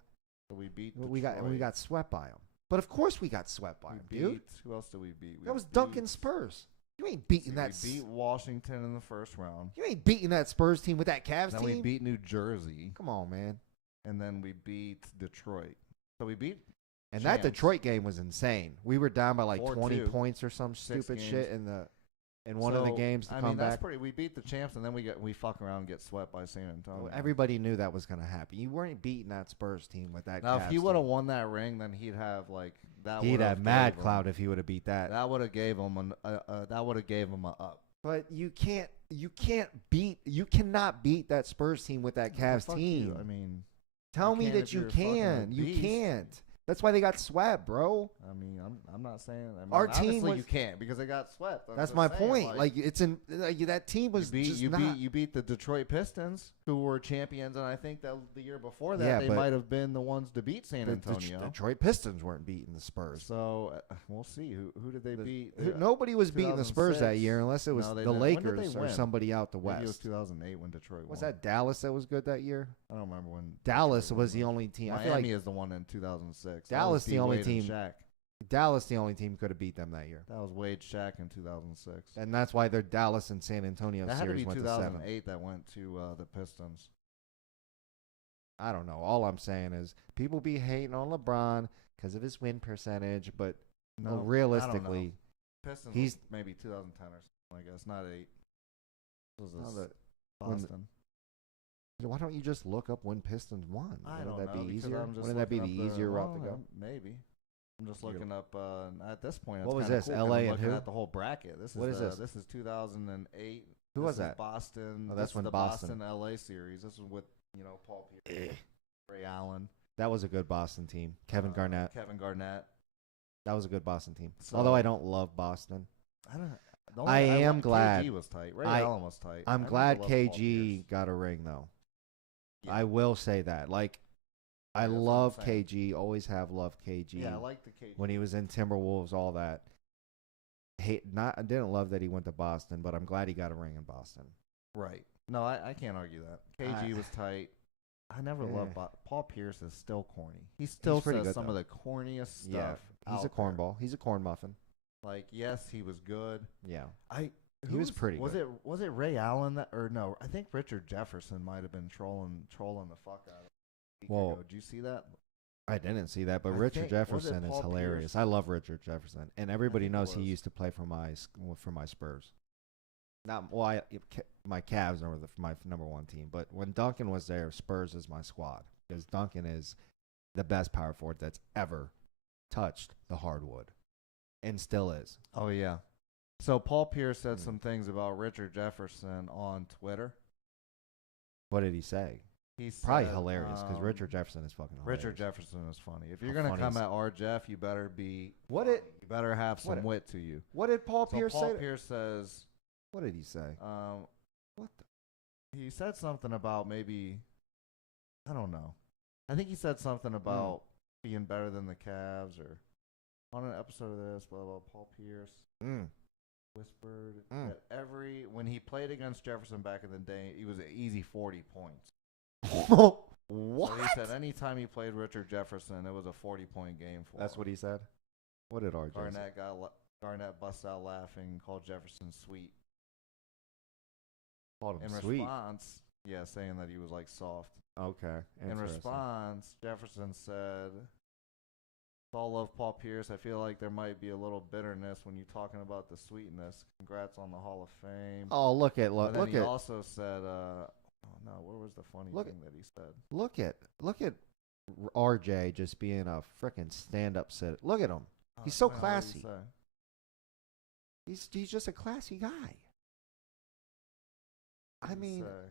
So we beat well, Detroit. we got swept by them. But of course we got swept by We them, beat, dude. who else did we beat? We That was beat- Duncan Spurs. You ain't beating that. We beat Washington in the first round. You ain't beating that Spurs team with that Cavs Then team. we beat New Jersey, Come on, man. and then we beat Detroit. So we beat And that champs. Detroit game was insane. We were down by like 20 4-2. points or some 6 stupid games. shit in one of the So, games to I come mean, that's back. pretty. We beat the champs, and then we fuck around and get swept by San Antonio. Well, everybody knew that was going to happen. You weren't beating that Spurs team with that. Now, Cavs if he would have team. won that ring, then he'd have like that. He'd would've have mad gave him- cloud if he would have beat that. That would have gave him that would have gave him a up. But you cannot beat that Spurs team with that Cavs Fuck team. you. I mean, Tell you me can that if you you're fucking a can. You beast. can't. That's why they got swept, bro. I'm not saying. I mean, Our team obviously was- you can't because they got swept. I'm That's just my saying, point. Like it's in like, that team was just not. you beat the Detroit Pistons, who were champions, and I think that the year before that Yeah, they but might have been the ones to beat San the Antonio. Detroit Pistons weren't beating the Spurs. So we'll see who did they beat. Nobody was beating the Spurs that 2006. year unless it was No, they the didn't. When did they Lakers or win? somebody out the Maybe it was West. 2008 when Detroit Was won. that Dallas that was good that year? I don't remember when. Dallas Detroit was won. the only team. I Miami feel like is the one in 2006. That Dallas was the only D-Wade and team- Shaq. Dallas the only team could have beat them that year, That was Wade Shaq in 2006. and that's why their Dallas and San Antonio That had to series be went to 7. 2008 that went to the Pistons. I don't know. All I'm saying is people be hating on LeBron because of his win percentage, but No, realistically, Pistons he's- was maybe 2010 or something. I guess not 8. This No, was the- when the- Boston. why don't you just look up when Pistons won? I Wouldn't don't that know be because easier? I'm just Wouldn't that be the looking up easier route to well, go? Maybe. I'm just You're- looking up at this point. It's What was kinda this, cool 'cause LA I'm and looking who? at the whole bracket. This What is is this? This is 2008. Who This was is that? Boston. Oh, This that's is when the Boston- LA series. This is with Paul Pierce, Ray Allen, That was a good Boston team. Kevin Garnett. Kevin Garnett. That was a good Boston team. So- Although I don't love Boston. I don't. the I am glad- KG was tight. Ray I- Allen was tight. I'm I glad never loved Paul KG Pierce. got a ring though. Yeah. I will say that. Like, I That's what I'm love saying. KG. Always have loved KG. Yeah, I like the KG. When he was in Timberwolves, all that. I didn't love that he went to Boston, but I'm glad he got a ring in Boston. Right. No, I can't argue that. KG was tight. I never loved Paul Pierce is still corny. He still pretty says good, some though. of the corniest stuff. Yeah, he's a out there. cornball. He's a corn muffin. Like, yes, he was good. Yeah, He was pretty Was good. it Ray Allen that or no? I think Richard Jefferson might have been trolling the fuck out of him. a week Well, ago. Did you see that? I didn't see that, but I Richard think- was it Jefferson is Paul hilarious. Pierce? I love Richard Jefferson, and everybody think it knows he was. used to play for my Spurs. Not well, my Cavs are my number one team, but when Duncan was there, Spurs is my squad because Duncan is the best power forward that's ever touched the hardwood, and still is. Oh yeah. So Paul Pierce said Hmm. some things about Richard Jefferson on Twitter. What did he say? He Probably said, hilarious because Richard Jefferson is fucking hilarious. Richard Jefferson is funny. If you're How gonna funny come is- at our Jeff, you better be. What did You better have some what- wit to you. What did Paul So Pierce Paul say? Pierce says, What did he say? What the? he said something about maybe, I don't know. I think he said something Hmm. about being better than the Cavs or on an episode of this. Blah blah. Paul Pierce whispered that when he played against Jefferson back in the day, he was an easy 40 points. What? So he said anytime he played Richard Jefferson, it was a 40-point game for That's him. what he said. What did RJ say? Garnett busts out laughing, called Jefferson sweet. Called him In sweet. response, saying that he was like soft. Okay. In interesting. response, Jefferson said, "All love Paul Pierce. I feel like there might be a little bitterness when you're talking about the sweetness. Congrats on the Hall of Fame." Oh, look And then look he at also said, "Oh no, what was the funny thing that he said?" look at RJ just being a freaking stand-up sit. Look at him. He's so What did he classy. say? He's just a classy guy. What I did he mean, say?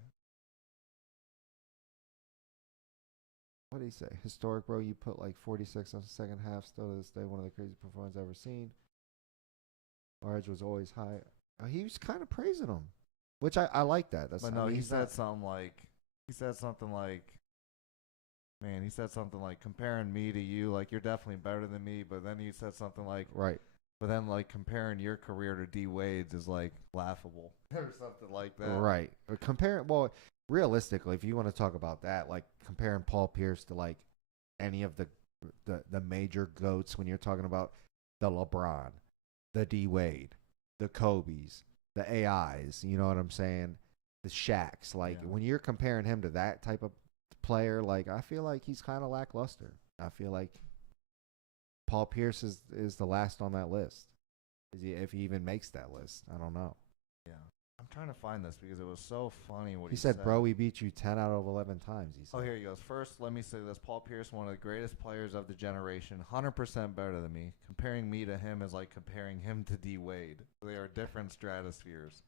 what did he say? Historic, bro. You put like 46 on the second half. Still to this day, one of the craziest performances I've ever seen. RJ was always high. He was kind of praising him, which I like that. That's But I no, mean, he he's said not- something like, man, he said something like comparing me to you, like you're definitely better than me. But then he said something like, right. But then, like, comparing your career to D Wade's is like laughable or something like that. Right. Realistically, if you want to talk about that, like comparing Paul Pierce to like any of the major goats when you're talking about the LeBron, the D Wade, the Kobe's, the AIs, you know what I'm saying? The Shaqs. Like Yeah. when you're comparing him to that type of player, like I feel like he's kind of lackluster. I feel like Paul Pierce is the last on that list. If he even makes that list, I don't know. Yeah. I'm trying to find this because it was so funny what He said, "Bro, we beat you 10 out of 11 times." He said. Oh, here he goes. First, let me say this. Paul Pierce, one of the greatest players of the generation, 100% better than me. Comparing me to him is like comparing him to D Wade. They are different stratospheres.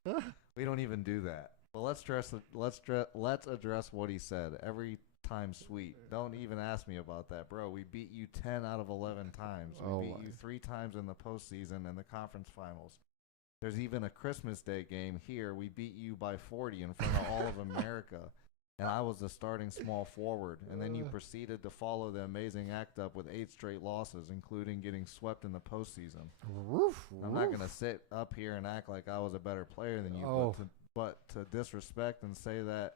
We don't even do that. But let's address what he said. Every time sweet. Don't even ask me about that, bro. We beat you 10 out of 11 times. We beat you 3 times in the postseason and the conference finals. There's even a Christmas Day game here. We beat you by 40 in front of all of America. And I was the starting small forward. And then you proceeded to follow the amazing act up with 8 straight losses, including getting swept in the postseason. I'm not going to sit up here and act like I was a better player than you, but to disrespect and say that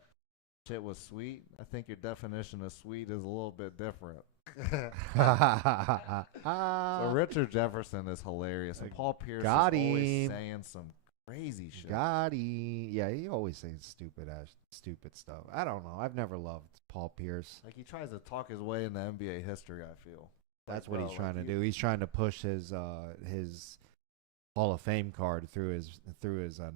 shit was sweet, I think your definition of sweet is a little bit different. So Richard Jefferson is hilarious, and Paul Pierce is always saying some crazy shit. Yeah, he always says stupid stuff. I don't know. I've never loved Paul Pierce. Like he tries to talk his way into NBA history. I feel that's what he's trying to do. He's trying to push his Hall of Fame card through his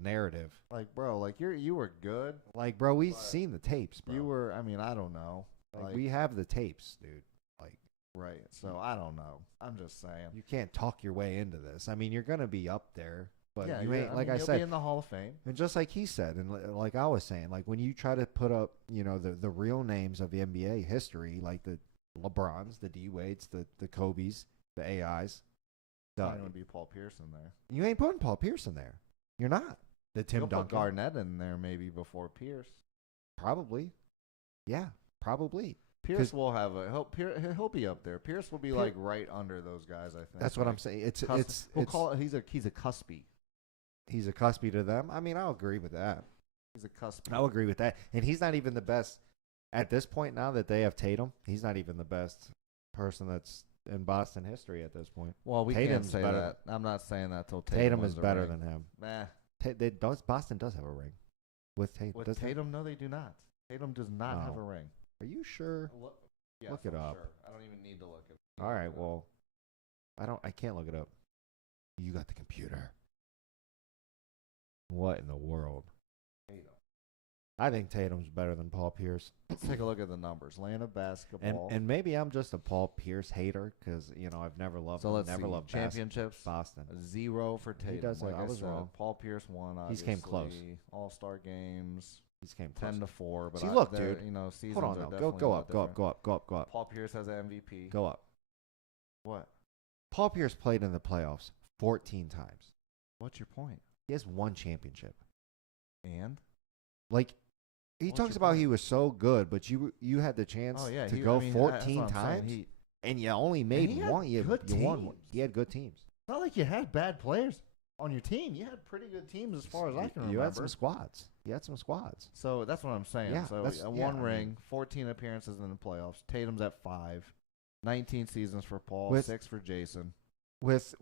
narrative. Like, bro, like you were good. Like, bro, we've seen the tapes, bro. You were. I mean, I don't know. Like, we have the tapes, dude. Like, right. So I don't know. I'm just saying. You can't talk your way into this. I mean, you're gonna be up there, but yeah, you ain't. Like I you'll said, be in the Hall of Fame. And just like he said, and like I was saying, like when you try to put up, the real names of the NBA history, like the LeBrons, the D Wades, the Kobe's, the AIs. It would be Paul Pierce in there. You ain't putting Paul Pierce in there. You're not. The Tim You'll Duncan. Put Garnett in there maybe before Pierce. Probably. Yeah, probably. Pierce will have he'll be up there. Pierce will be like right under those guys, I think. That's what I'm saying. He's a cuspy. He's a cuspy to them. I mean, I'll agree with that. He's a cuspy. I'll agree with that. And he's not even the best at this point now that they have Tatum. He's not even the best person that's in Boston history at this point. Well, we can't say that. I'm not saying that till Tatum is better than him. Nah. Boston does have a ring with Tatum. With Tatum, no, they do not. Tatum does not have a ring. Are you sure? Yes, look it up. Sure. I don't even need to look it up. All right. Well, I can't look it up. You got the computer. What in the world? Tatum. I think Tatum's better than Paul Pierce. Let's take a look at the numbers. Atlanta basketball. And maybe I'm just a Paul Pierce hater because I've never loved. So let's see. Loved Championships. Boston 0 for Tatum. He does. Like I was wrong. Paul Pierce won. Obviously. He came close. All-Star games. He's came close. 10-4. But see, look, dude. Seasons hold on. are No. Go up. Paul Pierce has an MVP. Go up. What? Paul Pierce played in the playoffs 14 times. What's your point? He has 1 championship. And like. He talks about he was so good, but you had the chance to go 14 times, and you only made one. You won. He had good teams. It's not like you had bad players on your team. You had pretty good teams as far as I can remember. You had some squads. So that's what I'm saying. Yeah, so one ring, 14 appearances in the playoffs. Tatum's at 5. 19 seasons for Paul, 6 for Jason. With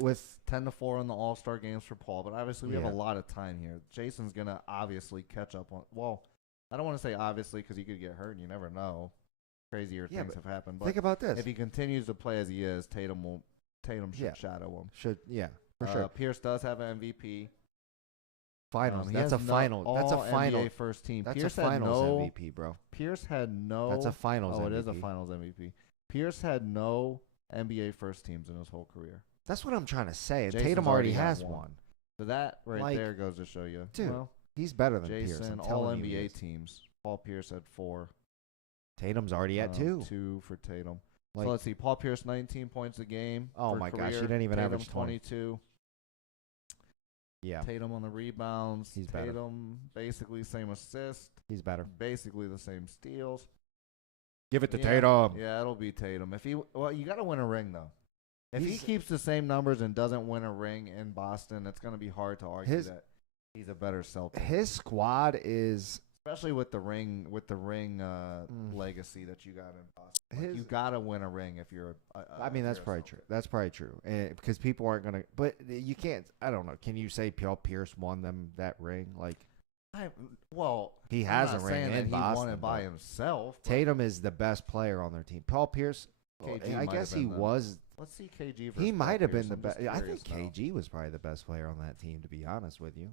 10-4 on the All-Star games for Paul, but obviously we have a lot of time here. Jason's going to obviously catch up on – well – I don't want to say obviously because he could get hurt and you never know. Crazier things have happened. But think about this. If he continues to play as he is, Tatum should shadow him. For sure. Pierce does have an MVP. Finals. That's a final. That's a final. NBA first team. That's Pierce a finals MVP, bro. Pierce had no. That's a finals MVP. Oh, it is a finals MVP. Pierce had no NBA first teams in his whole career. That's what I'm trying to say. And Jason's Tatum already has one. So that there goes to show you. Dude. He's better than Jason, Pierce. all NBA teams. Paul Pierce had 4. Tatum's already at 2. 2 for Tatum. So let's see. Paul Pierce, 19 points a game. Oh my gosh, he didn't even average 22. Yeah. Tatum on the rebounds. He's Tatum, better. basically same assist. He's better. Basically the same steals. Give it to Tatum. Yeah, it'll be Tatum. You got to win a ring though. If he He's- keeps the same numbers and doesn't win a ring in Boston, it's going to be hard to argue that he's a better Celtic. His squad is Especially with the ring legacy that you got in Boston. Like, you got to win a ring if you're I mean, that's probably true. That's probably true. Because people aren't going to. But you can't. I don't know. Can you say Paul Pierce won them that ring? Like, he has I'm a not ring saying in that Boston. he won it by but himself. but Tatum is the best player on their team. Paul Pierce, KG I might guess have he been was. Let's see KG. He might have been the best. best. I think KG was probably the best player on that team, to be honest with you.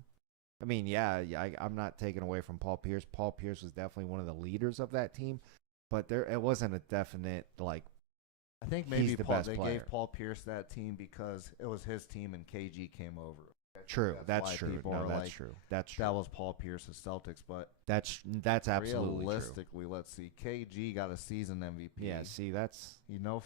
I mean, I'm not taking away from Paul Pierce. Paul Pierce was definitely one of the leaders of that team, but it wasn't a definite, like, I think maybe he's the best player. gave Paul Pierce that team because it was his team and KG came over. True. That's why true. people No, are that's like, true. That's true. That was Paul Pierce's Celtics, but That's absolutely true. realistically, let's see. KG got a season MVP. Yeah, see, that's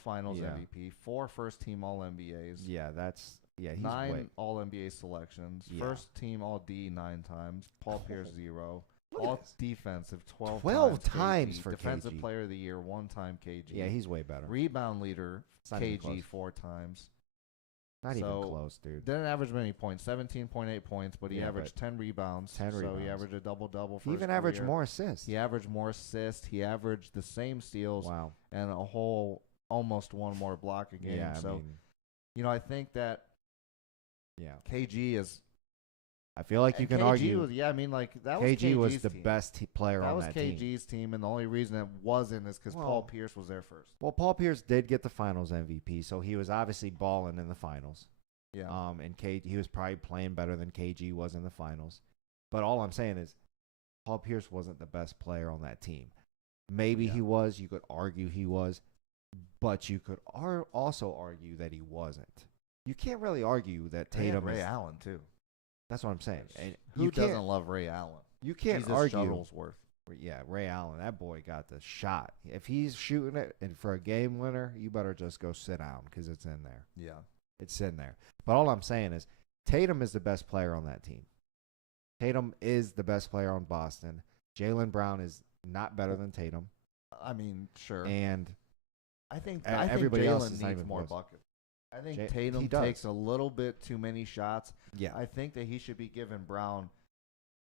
Finals Yeah. MVP, 4 first-team All-NBAs, he's 9 way. All-NBA selections, Yeah. first-team All-D 9 times, Paul Pierce 0, Look at all this. defensive 12 times KG, for Defensive KG. Player of the Year 1 time KG. Yeah, he's way better. Rebound leader It's not even KG close. 4 times. Not even So, close, dude. Didn't average many points, 17.8 points, but he Yeah, averaged 10 rebounds. 10 So he rebounds. averaged a double-double for He his even averaged career. more assists. He averaged more assists. He averaged the same steals Wow. and a whole almost one more block a game. Yeah, So, I mean, I think that yeah. KG is. I feel like you and can KG argue Was, that KG was KG's the team. best player That on was that team. KG's team, and the only reason it wasn't is because Well- Paul Pierce was there first. Well, Paul Pierce did get the Finals MVP, so he was obviously balling in the Finals. Yeah. And he was probably playing better than KG was in the Finals. But all I'm saying is, Paul Pierce wasn't the best player on that team. Maybe Yeah. he was. You could argue he was, but you could also argue that he wasn't. You can't really argue that They had Tatum Ray is. Allen too. That's what I'm saying. And Who you doesn't can't. love Ray Allen? You can't He's a argue. Shuttlesworth. Yeah, Ray Allen. That boy got the shot. If he's shooting it and for a game winner, you better just go sit down because it's in there. Yeah. It's in there. But all I'm saying is Tatum is the best player on that team. Tatum is the best player on Boston. Jaylen Brown is not better than Tatum. I mean, sure. And I think everybody else Jalen is not needs even more close. buckets. I think He Tatum does. takes a little bit too many shots. yeah, I think that he should be giving Brown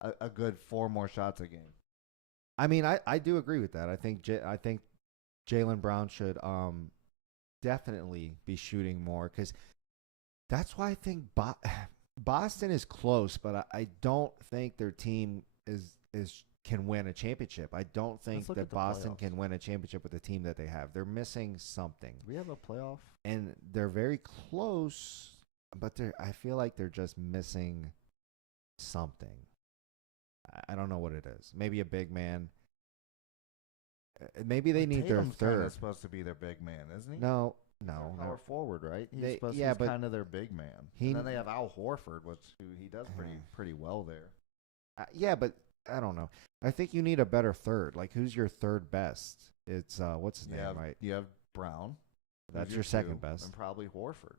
a good 4 more shots a game. I mean, I do agree with that. I think Jaylen Brown should definitely be shooting more because that's why I think Boston is close, but I don't think their team is can win a championship. I don't think look that at the Boston playoffs. can win a championship with the team that they have. They're missing something. Do we have a playoff? And they're very close, but I feel like they're just missing something. I don't know what it is. Maybe a big man. Maybe they need Tatum's their kinda third. supposed to be their big man, isn't he? No. Power forward, right? He's They- supposed yeah, to but be kind of their big man. he- And then they have Al Horford, who he does pretty well there. Yeah, but I don't know. I think you need a better third. Like, who's your third best? It's what's his name, right? You have Brown. That's who's your second 2, best. and probably Horford.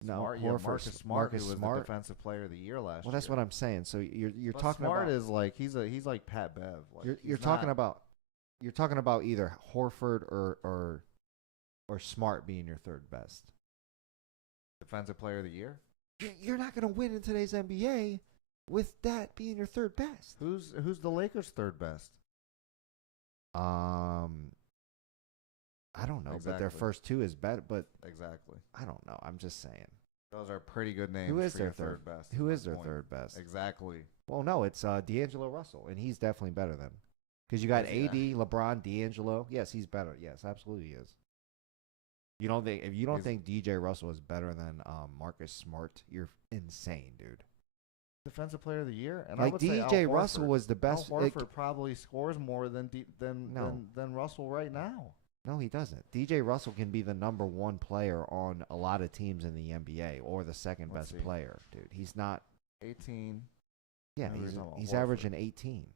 No, Smart, you have Horford- Marcus Smart, Marcus who was Smart. the defensive player of the year last year. Well, that's what I'm saying. So you're But talking Smart about is like he's like Pat Bev. Like, you're he's talking not- about either Horford or Smart being your third best. defensive player of the year. You're not going to win in today's NBA with that being your third best. Who's the Lakers' third best? I don't know, but their Exactly. first two is better. But Exactly. I don't know. I'm just saying. Those are pretty good names. Who is for their your third best? Who at is this their point. third best? Exactly. Well, no, it's D'Angelo Russell, and he's definitely better than. Because you got Is he? AD, LeBron, D'Angelo. Yes, he's better. Yes, absolutely he is. You don't think if you don't He's- think DJ Russell is better than Marcus Smart, you're insane, dude. Defensive player of the year, and I Like would say Al DJ Russell Horford. was the best. Al Horford probably scores more than than Russell right now. No, he doesn't. DJ Russell can be the number one player on a lot of teams in the NBA or the second Let's best see. player, dude. He's not. 18. Yeah, Who are we talking about? he's Horford. averaging 18.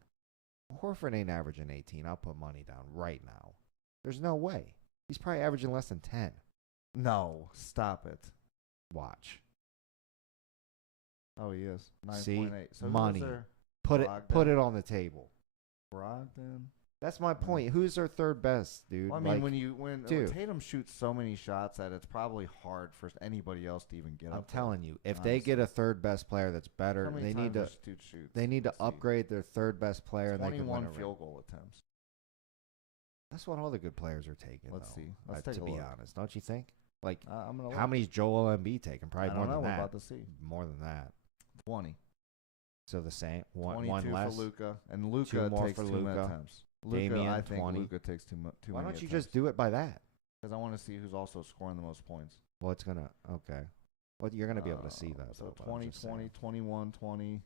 Horford ain't averaging 18. I'll put money down right now. There's no way. He's probably averaging less than 10. No, stop it. Watch. Oh, he is. See? 9.8. So Money. who's their Put Brogdon. it on the table. Brogdon? That's my point. Who's their third best, dude? Well, I mean, Like, when dude. Tatum shoots so many shots that it's probably hard for anybody else to even get I'm up there. telling you, if they get a third best player that's better, How many they need times to does dude shoot? they need to Let's see. upgrade their third best player, and they can win 21 a ring. field goal attempts. That's what all the good players are taking. Let's though, see. Let's take to a be look. honest, don't you think? Like, I'm gonna. how many's Joel Embiid taking? Probably I more don't know. than We're that. about to see. More than that. 20. So the same. 22 One less. for Luka, and Luka more takes for too many Luka. attempts. Damian, I think 20. Luka takes too many. Why don't you just do it by that? Because I want to see who's also scoring the most points. Well, it's gonna. Okay. Well, you're gonna be able to see that. So though, but I'm 20, just saying. 20, 21, 20.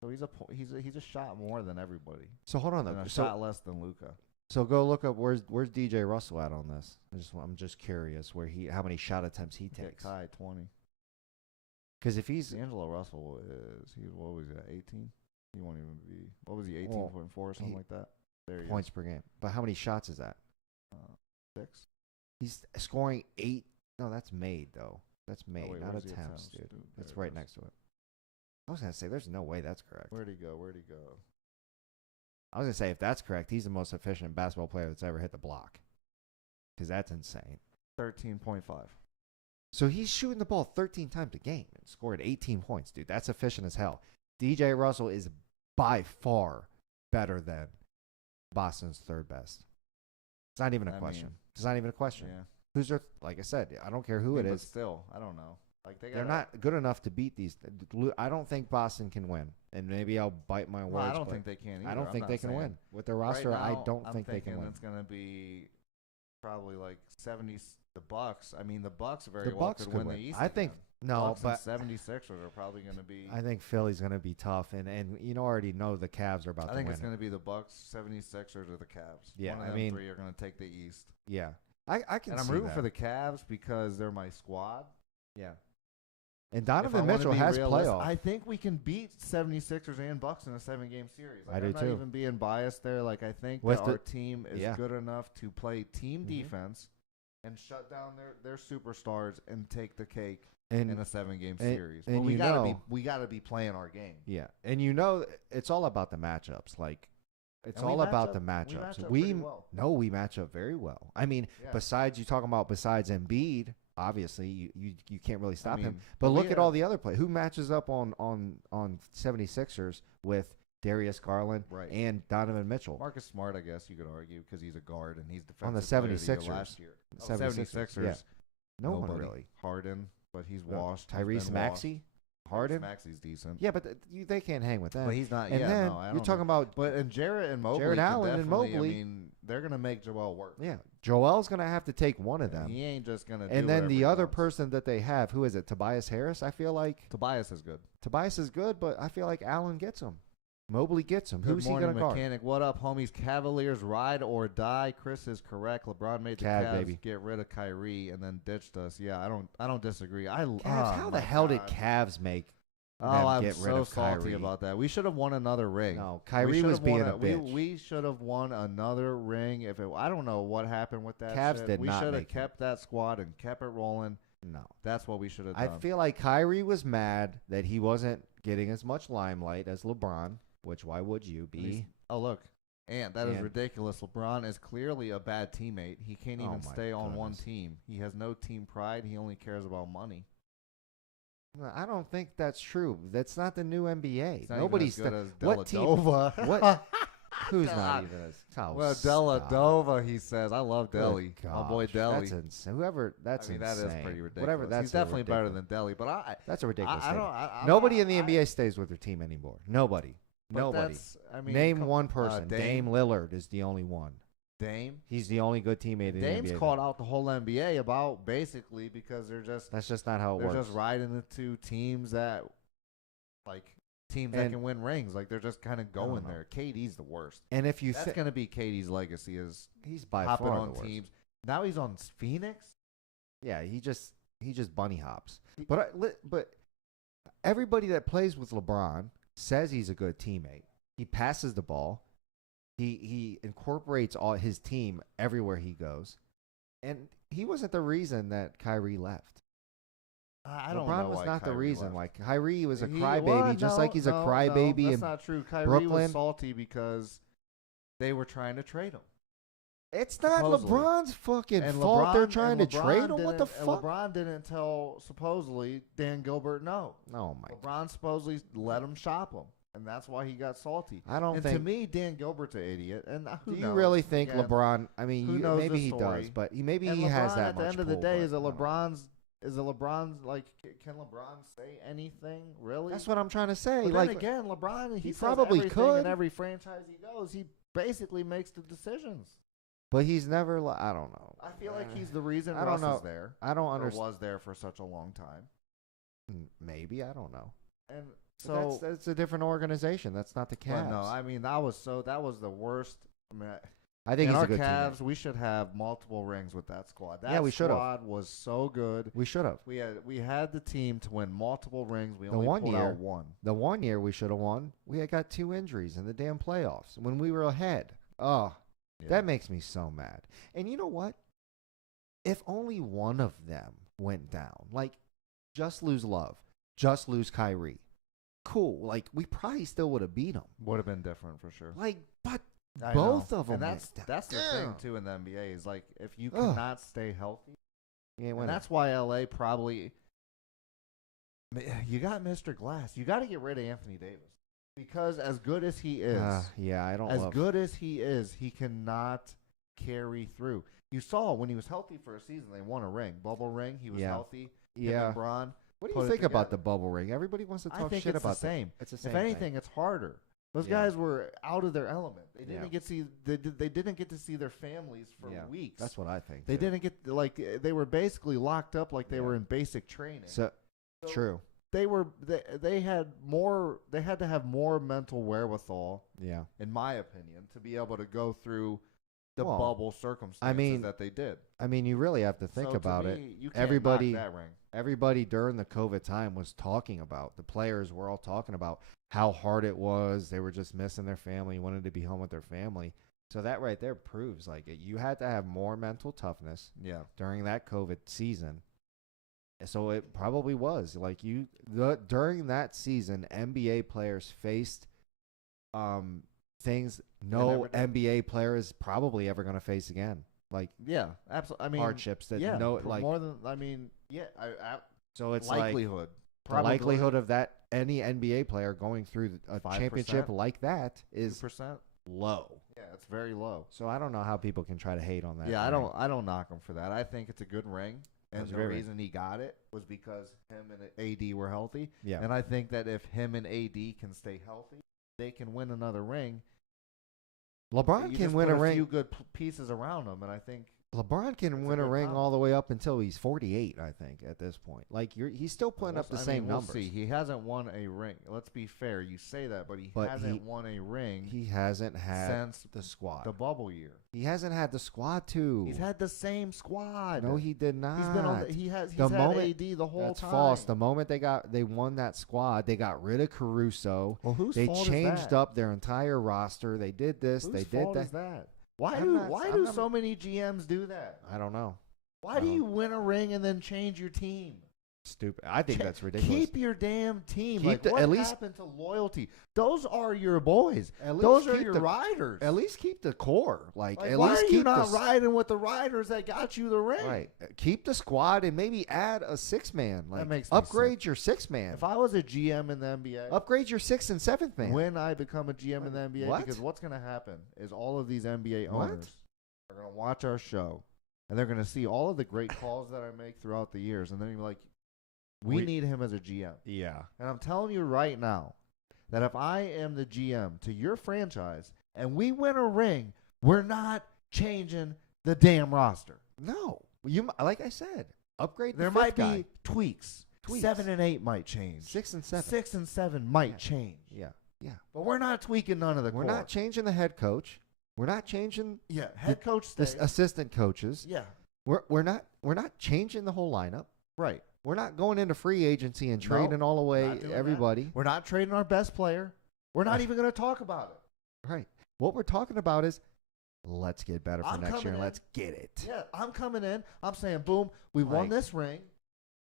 So he's a shot more than everybody. So hold on And though. a So shot less than Luka. So go look up where's DJ Russell at on this. I'm just curious how many shot attempts he Get takes. Kai 20. Because if he's D'Angelo Russell what was he at 18? He won't even be. What was he 18.4 or something like that? There he points is. per game, but how many shots is that? 6. He's scoring 8. No, that's made though. That's made, wait, not where's the attempts, attempts? dude. Dude, That's there it right is. next to it. I was gonna say there's no way that's correct. Where'd he go? I was gonna say if that's correct, he's the most efficient basketball player that's ever hit the block. Because that's insane. 13.5. So he's shooting the ball 13 times a game and scored 18 points, dude. That's efficient as hell. DJ Russell is by far better than Boston's third best. It's not even a question. It's not even a question. Yeah. Who's their, like I said, I don't care who it But is. still, I don't know. Like They're not good enough to beat these. I don't think Boston can win. And maybe I'll bite my words. Well, I don't but think they can either. I don't I'm think not they can saying. win. With their roster, Right I now, don't I'm think they can thinking win. it's going to be probably like 70. The Bucks. I mean, the Bucks very The well Bucks could could win win. the East. I think again. no, Bucks but and 76ers are probably going to be. I think Philly's going to be tough, and you already know the Cavs are about I think to it's win. going to be the Bucks, 76ers, or the Cavs. Yeah, One of I them mean- three are going to take the East. Yeah, I can. And I'm see rooting that. for the Cavs because they're my squad. Yeah. And If I Donovan wanna Mitchell be has realistic, playoff. I think we can beat 76ers and Bucks in a 7-game series. Like, I do I'm not too. even being biased there. Like, I think With that the- our team is yeah. good enough to play team Mhm. defense and shut down their superstars and take the cake and in a 7-game and- series. and But we you gotta know- we gotta be playing our game. yeah, and it's all about the matchups. Like it's And we all match about up- the we matchups. match up pretty well. We match up very well. I mean, Yeah. besides Embiid, obviously you can't really stop him. mean, But we look at all have- the other play. Who matches up on 76ers with Darius Garland Right. and Donovan Mitchell? Marcus Smart, I guess you could argue, because he's a guard and he's defensive On the player of the year 76ers. last year. 76ers, yeah. No one really. Harden, but he's No. washed. He's Tyrese been Maxey, Harden. Maxey's decent. Yeah, but they can't hang with them. But he's not. and yeah, then no, I don't you're talking think- about But and Jarrett and Mobley. Jarrett can Allen and definitely- Mobley. I mean, they're gonna make Joel work. yeah. Joel's gonna have to take one of And them. he ain't just gonna. And do then whatever the he other wants. person that they have, who is it? Tobias Harris. I feel like Tobias is good. Tobias is good, but I feel like Allen gets him. Mobley gets him. Good Who's he morning, gonna guard? mechanic. What up, homies? Cavaliers ride or die. Chris is correct. LeBron made the Cav, Cavs baby. get rid of Kyrie and then ditched us. Yeah, I don't disagree. Cavs. Oh How the my hell God. did Cavs make Oh, them I'm get rid so of salty Kyrie? about that. We should have won another ring. No, We Kyrie should was have being won a bitch. We should have won another ring. I don't know what happened with that. Cavs shit. did we not should have make it. kept that squad and kept it rolling. No. That's what we should have I done. feel like Kyrie was mad that he wasn't getting as much limelight as LeBron, which why would you be? Oh, look. And that is And- ridiculous. LeBron is clearly a bad teammate. He can't Oh even my stay on one goodness. team. He has no team pride. He only cares about money. I don't think that's true. That's not the new NBA. He's not Nobody's even as good as what team- Deladova. what- Who's God. not even as Well, stop. Deladova, he says. I love Good Deli. My boy gosh, Deli. That's insane. Whoever that's I mean, insane. that is pretty ridiculous. Whatever. That's He's definitely better ridiculous. than Deli, but That's a ridiculous. I thing. don't. I'm Nobody not- in the NBA stays with their team anymore. Nobody. but Nobody. that's- I mean, Name come- one person. Dame Dame. Lillard is the only one. Dame. He's the only good teammate in the Dame's NBA. called out the whole NBA about basically because That's just not how it they're works. just riding into teams that that And- can win rings. Like they're just kind of don't going know. there. KD's the worst. And if you That's think gonna be KD's legacy is he's by hopping far on the worst. teams. Now he's on Phoenix. Yeah, he just bunny hops. But everybody that plays with LeBron says he's a good teammate. He passes the ball. He incorporates all his team everywhere he goes. And he wasn't the reason that Kyrie left. I don't LeBron know was why not the Kyrie reason. left. Like Kyrie was a He- crybaby, well, just no, like he's a no, crybaby No, in that's not true. Kyrie Brooklyn. was salty because they were trying to trade him. It's not Supposedly. LeBron's fucking And fault. They're LeBron- trying and to LeBron trade him. What the didn't- and fuck? LeBron didn't tell supposedly Dan Gilbert no. Oh my! LeBron supposedly let him shop him, and that's why he got salty. I don't And think. to me, Dan Gilbert's an idiot. And who Do you knows? really think Again, LeBron? I mean, who knows maybe the he story? does, but maybe and he LeBron, has that at the much end of the pull, day, but is I don't know. a LeBron's like? Can LeBron say anything really? That's what I'm trying to say. But Like, then again, LeBron, he says probably everything could. in every franchise he goes. He basically makes the decisions. but he's never. I don't know. I feel like he's the reason I don't Russ know. is there. I don't Or understand. was there for such a long time. Maybe I don't know. And So so that's a different organization. That's not the Cavs. well, no, I mean that was the worst. I mean, I think in he's our a good Cavs, teammate. we should have multiple rings with that squad. That Yeah, we should've. squad was so good. We should have. We had the team to win multiple rings. We The only one pulled year- out one. The 1 year we should have won. We had got 2 injuries in the damn playoffs when we were ahead. Oh, Yeah. that makes me so mad. And you know what? If only one of them went down, like just lose Love, just lose Kyrie, cool. Like we probably still would have beat them. Would have been different for sure. Like, but I both know. of 'em And went down. that's the thing Damn. too in the NBA is like if you Ugh. cannot stay healthy, you ain't and winning. that's why LA probably. You got Mr. Glass. You got to get rid of Anthony Davis because as good as he is, Yeah, I don't. as love. good as he is, he cannot carry through. You saw when he was healthy for a season, they won a ring, bubble ring. He was Yeah. healthy. Him Yeah. and Bron. What do put you it think about together. the bubble ring? Everybody wants to I talk think shit it's about the same. It's the same. If anything, it's harder. Those Yeah. guys were out of their element. They didn't Yeah. get see. They didn't get to see their families for Yeah, weeks. that's what I think. They too. didn't get like they were basically locked up like they Yeah. were in basic training. So true. They had more. They had to have more mental wherewithal, Yeah. in my opinion, to be able to go through the Well, bubble circumstances mean, that they did. I mean, you really have to think So to about me, it. You can't Everybody- knock that ring. Everybody during the COVID time was talking about, the players were all talking about how hard it was. They were just missing their family, wanted to be home with their family. So that right there proves like you had to have more mental toughness Yeah. during that COVID season. So it probably was like during that season, NBA players faced things no never did. NBA player is probably ever going to face again, like Yeah. Absolutely. I mean, hardships that yeah. no for like. more than I mean. Yeah. So it's like likelihood. the likelihood of that any NBA player going through a 5%? championship like that is 2%. low. Yeah, it's very low. So I don't know how people can try to hate on that. Yeah, ring. I don't knock him for that. I think it's a good ring. And It's a the great ring. reason he got it was because him and AD were healthy. Yeah. And I think that if him and AD can stay healthy, they can win another ring. LeBron You can just win put a ring. few good pieces around him, and I think LeBron can It's a win a good ring combo. all the way up until he's 48, I think, at this point. Like he's still putting up the same we'll numbers. see. He hasn't won a ring. Let's be fair. You say that, but he But hasn't won a ring He hasn't had since the squad. the bubble year. He hasn't had the squad too. He's had the same squad. No, he did not. He's been on. He's The had moment- AD the whole That's time. false. The moment they won that squad, they got rid of Caruso. Well, whose They fault changed is that? up their entire roster. They did this. Whose they did fault that. is that? Why I'm do not- why I'm do not- so many GMs do that? I don't know. Why do you win a ring and then change your team? Stupid. I think that's ridiculous. Keep your damn team. Keep Like, the- what at least- happened to loyalty? Those are your boys. At least Those are keep your the- riders. At least keep the core. Like at why least are keep you not the riding with the riders that got you the ring? right. Keep the squad and maybe add a 6-man. Like makes me upgrade your 6-man. If I was a GM in the NBA, Upgrade your 6th and 7th man. when I become a GM in the NBA, What? because what's going to happen is all of these NBA What? owners are going to watch our show, and they're going to see all of the great calls that I make throughout the years, and they're going to be like, we need him as a GM. Yeah. And I'm telling you right now that if I am the GM to your franchise and we win a ring, we're not changing the damn roster. No. Like I said, upgrade the There 5th might guy. be tweaks. Tweaks. 7 and 8 might change. 6 and 7. 6 and 7 might Yeah. change. Yeah. Yeah. But we're not tweaking none of the We're core. not changing the head coach. We're not changing Yeah, head coach the stays. assistant coaches. Yeah, We're not changing the whole lineup. right. We're not going into free agency and No, trading all not away doing that. everybody. We're not trading our best player. We're not even going to talk about it. Right. What we're talking about is let's get better for I'm next year coming and in. let's get it. Yeah, I'm coming in. I'm saying, boom, we won Like- this ring.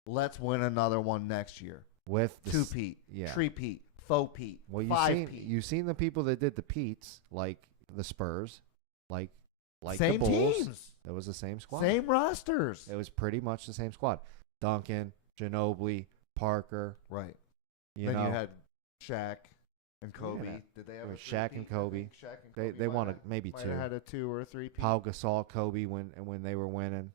Let's win another one next year. With the Two Pete, yeah. Tree Pete, Faux Pete, Well, Five Pete. you've seen the people that did the Pete's, like the Spurs, like Same the Bulls. teams. It was the same squad. Same rosters. It was pretty much the same squad. Duncan, Ginobili, Parker. Right. You then know, you had Shaq and Kobe. Yeah. Did they have a Shaq and three-peat? I Kobe. think Shaq and Kobe they might won have- maybe might two. have had a 2 or 3 peat. Pau Gasol, Kobe when they were winning.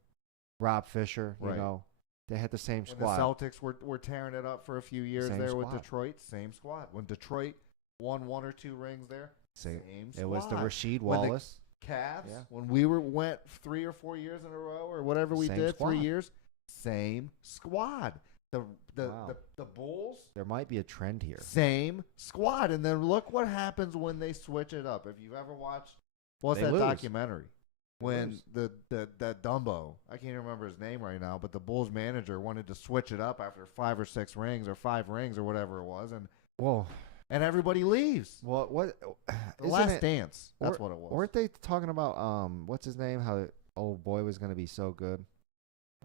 Rob Fisher, you Right. know, they had the same When squad. the Celtics were tearing it up for a few years Same there with squad. Detroit, same squad. When Detroit won 1 or 2 rings there, same squad. It was the Rasheed When the Wallace. Cavs, Yeah. when we went 3 or 4 years in a row or whatever we Same did, squad. 3 years, same squad. The Wow. the Bulls, There might be a trend here. same squad. And then look what happens when they switch it up. If you've ever watched, what's They that lose. documentary? When lose. that Dumbo, I can't remember his name right now, but the Bulls manager wanted to switch it up after 5 or 6 rings or 5 rings or whatever it was, and Well, everybody leaves. what? The isn't Last it- Dance. That's what it was. Weren't they talking about what's his name? How the old boy was going to be so good?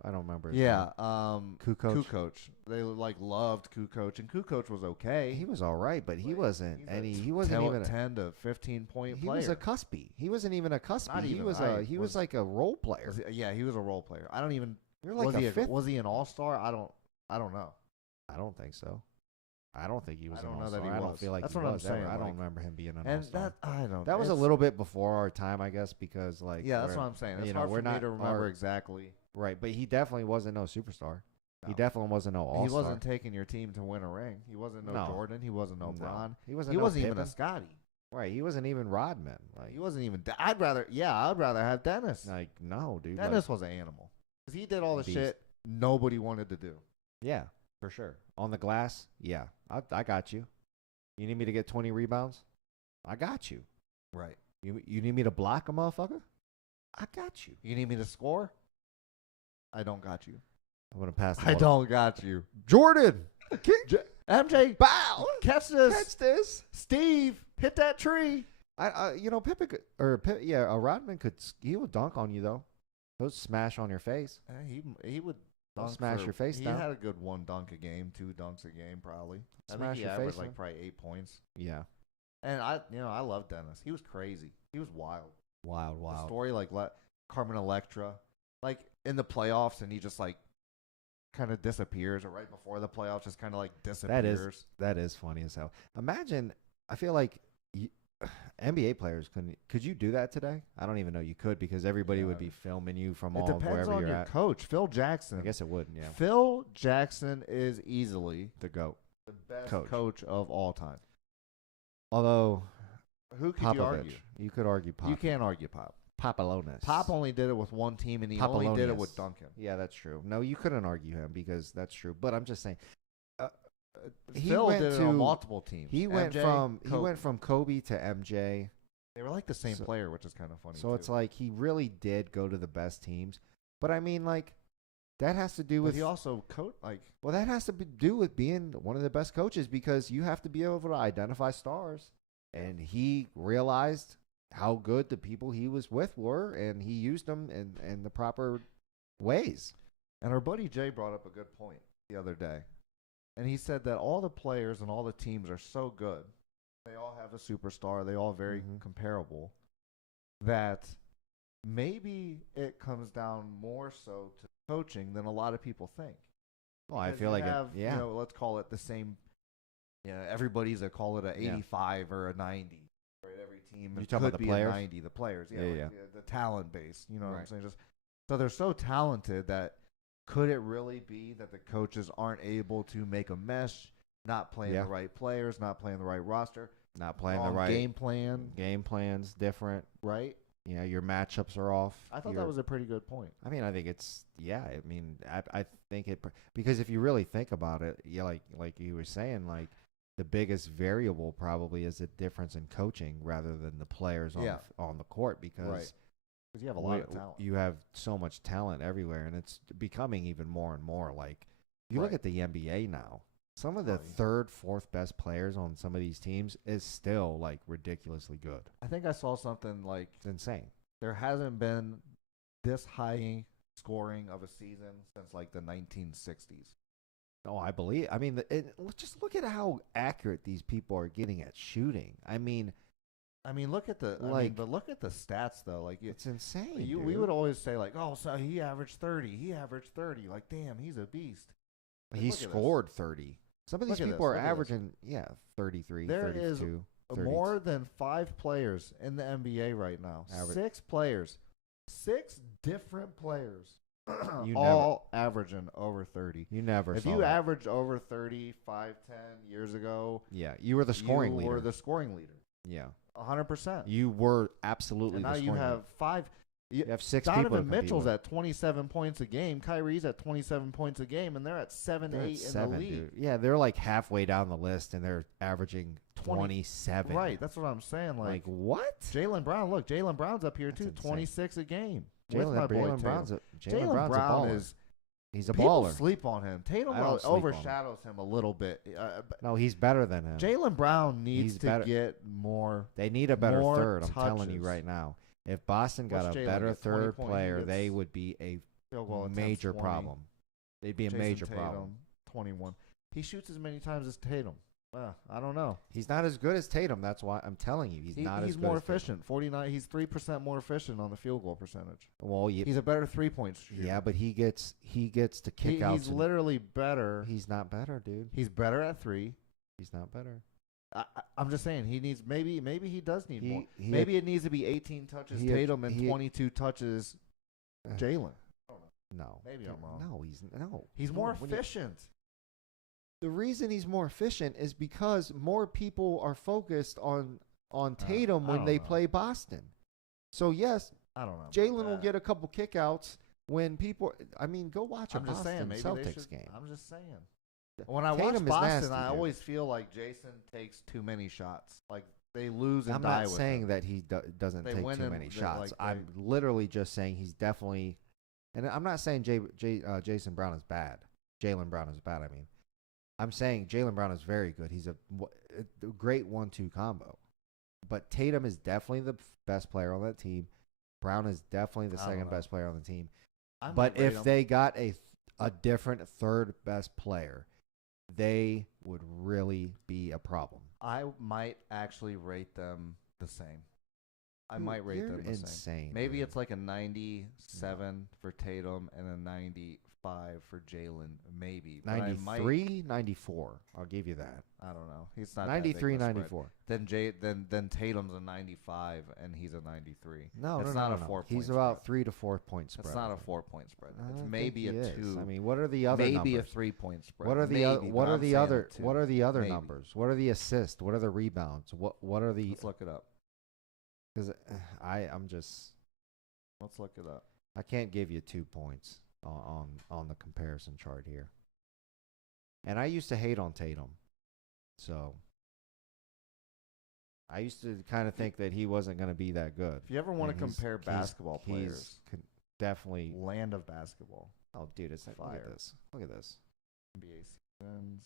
I don't remember. His Yeah, name. Kukoc. Kukoc. They loved Kukoc, and Kukoc was okay. He was all right, but he Like, wasn't he's a any. He wasn't even. 10 to 15 point He player. was a cuspy. He wasn't even a cuspy. Not He even. was I a. He was like a role player. Yeah, he was a role player. I don't even. You're like was a fifth. was he an all-star? I don't know. I don't think so. I don't think he was I an don't know all-star. that he I don't was. feel like That's he what I'm was ever. saying, I don't like- remember him being an And all-star. that I don't. That was a it's- little bit before our time, I guess, because like Yeah, that's we're- what I'm saying. It's you know, hard we're for me not to remember our- exactly. right, but he definitely wasn't no superstar. He No. definitely wasn't no all-star. He wasn't taking your team to win a ring. He wasn't no No. Jordan. He wasn't no No. Bron. He wasn't. He no wasn't even a Pippen. Scotty. Right, he wasn't even Rodman. Like, He wasn't even. I'd rather have Dennis. like no, dude. Dennis was an animal because he did all the Beast. shit nobody wanted to do. Yeah, for sure. On the glass, yeah, I got you. You need me to get 20 rebounds? I got you. Right. You need me to block a motherfucker? I got you. You need me to score? I don't got you. I'm gonna pass. The I ball. don't got you. Jordan, MJ, bow. catch this. Catch this. Steve, hit that tree. Pippen could, Rodman could. He would dunk on you though. He'll smash on your face. He would He'll dunk smash for- your face He down. had a good 1 dunk a game, 2 dunks a game, probably. I Smash think he your averaged face like in. probably 8 points. Yeah. And I love Dennis. He was crazy. He was wild. Wild, The wild. story like Carmen Electra, like in the playoffs, and he just like kind of disappears, or right before the playoffs, just kind of like disappears. That is funny as hell. Imagine. I feel like NBA players couldn't. Could you do that today? I don't even know you could because everybody would Yeah. be filming you from It all depends wherever on you're your at. coach, Phil Jackson. I guess it would. Yeah. Phil Jackson is easily The goat. the best Coach. coach of all time. Although Who could Popovich, you argue? you could argue Pop. You can't argue Pop. Papalonis. Pop only did it with one team, and he only did it with Papalonius. Duncan. Yeah, that's true. No, you couldn't argue him because that's true. But I'm just saying, he Phil went did it to on multiple teams. he went MJ, from Kobe. Kobe to MJ. They were like the same So- player, which is kind of funny. So it's like he really did go to the best teams. But I mean, like that has to do but with he also well, that has to do with being one of the best coaches because you have to be able to identify stars. And he realized how good the people he was with were, and he used them in the proper ways. And our buddy Jay brought up a good point the other day. And he said that all the players and all the teams are so good. They all have a superstar. They all very Mhm. comparable. That maybe it comes down more so to coaching than a lot of people think. Well, I Because feel you like have, it. Yeah. You know, let's call it the same. Yeah, everybody's a call it a Yeah. 85 or a 90. Right, every team You it talking could about the be players? a 90. The players, yeah, Yeah, like the talent base. You know what I'm Right. saying? Just so they're so talented that could it really be that the coaches aren't able to make a mesh, not playing Yeah. the right players, not playing the right roster, Not playing the wrong right game plan, game plans, different. right? You know, your matchups are off. I thought Your- that was a pretty good point. I mean, I think it's yeah. I mean, I think it because if you really think about it, yeah, like you were saying, like the biggest variable probably is the difference in coaching rather than the players on Yeah. on the court because Right. Because you have a lot of talent. you have so much talent everywhere, and it's becoming even more and more like if you look Right. at the NBA now. Some of the Right. third, fourth best players on some of these teams is still like ridiculously good. I think I saw something like It's insane. there hasn't been this high scoring of a season since like the 1960s. Oh, I believe. I mean, just look at how accurate these people are getting at shooting. I mean, I mean, look at the but look at the stats though. Like It's insane. we dude. would always say like, oh, so he averaged 30. He averaged 30. Like, damn, he's a beast. Like, He look at this. scored 30. Some of these Look at people this, are look at this. averaging, 33, There 32, is 30. more than 5 players in the NBA right now. Average. 6 players. 6 different players. You all averaging over 30. You never If saw you that. averaged over 30 5, 10 years ago, Yeah, you were the scoring you leader. were the scoring leader. Yeah. 100%. You were absolutely And the now scoring you leader. have 5. You have 6 people to Donovan compete Mitchell's with. at 27 points a game. Kyrie's at 27 points a game, and they're at 7, They're at 8 in 7, the league. dude. Yeah, they're like halfway down the list, and they're averaging 20 27. Right, that's what I'm saying. Like, what? Jaylen Brown, look, Jaylen Brown's up here That's too, insane. 26 a game. With my boy Jaylen Brown's Tatum. a Jaylen Jaylen Brown's Brown a baller. is He's a people baller. sleep on him. Tatum I don't sleep on him. overshadows him a little bit. But No, he's better than him. Jaylen Brown needs He's to better. get more. They need a better more third. I'm telling you touches. right now. If Boston got What's a Jaylen better get? 20 third points. player, He they gets would be a field goal attempts, major 20. problem. They'd be a Jason major Tatum, problem. 21. He shoots as many times as Tatum. I don't know. He's not as good as Tatum. That's why I'm telling you, he's not as He's good more as Tatum. efficient. 49. He's 3% more efficient on the field goal percentage. Well, He's a better 3-point shooter. yeah, but he gets to kick out. He's literally better. He's not better, dude. He's better at 3. He's not better. I'm just saying he needs maybe he does need more. He Maybe it needs to be 18 touches he- Tatum and he- 22 touches Jalen. No. Maybe I'm wrong. No, He's No, more when you- efficient. The reason he's more efficient is because more people are focused on Tatum I when don't they know. play Boston. So yes, I don't know. about Jalen will that. get a couple kickouts when people. I mean, go watch a I'm just Boston saying maybe they Celtics should, game. I'm just saying. When I watch Tatum is Boston, nasty, I dude. always feel like Jason takes too many shots. Like they lose and I'm die not with saying him. that he doesn't They take win too and many they, shots. like, I'm literally just saying he's definitely, and I'm not saying Jason Brown is bad. Jaylen Brown is bad. I mean, I'm saying Jaylen Brown is very good. He's a great 1-2 combo. But Tatum is definitely the best player on that team. Brown is definitely the I don't second know. best player on the team. I But might rate if him. they got a different third best player, they would really be a problem. I might actually rate them the same. I Dude, might rate you're them the same. insane. Maybe dude. it's like a 97 for Tatum and a 95 for Jalen. Maybe. But I might- 93, 94. I'll give you that. I don't know. He's not 93, that big of a spread. 94. Then Tatum's a 95 and he's a 93. No, it's no, not no, a no. 4-point He's spread. about 3 to 4 point spread. It's not I a think. 4-point spread. I It's don't maybe think a he is. 2. I mean, what are the other maybe numbers? a 3-point spread. What are the maybe, other? but What are I'm the saying other? a 2. What are the other Maybe. numbers? What are the assists? What are the rebounds? What are the? Let's look it up. Because I'm just Let's look it up. I can't give you 2 points on the comparison chart here. And I used to hate on Tatum, so I used to kind of think that he wasn't going to be that good. If you ever want to And compare basketball players, he's definitely. land of basketball, Oh, dude, it's like look Fire. at this. Look at this. NBA seasons,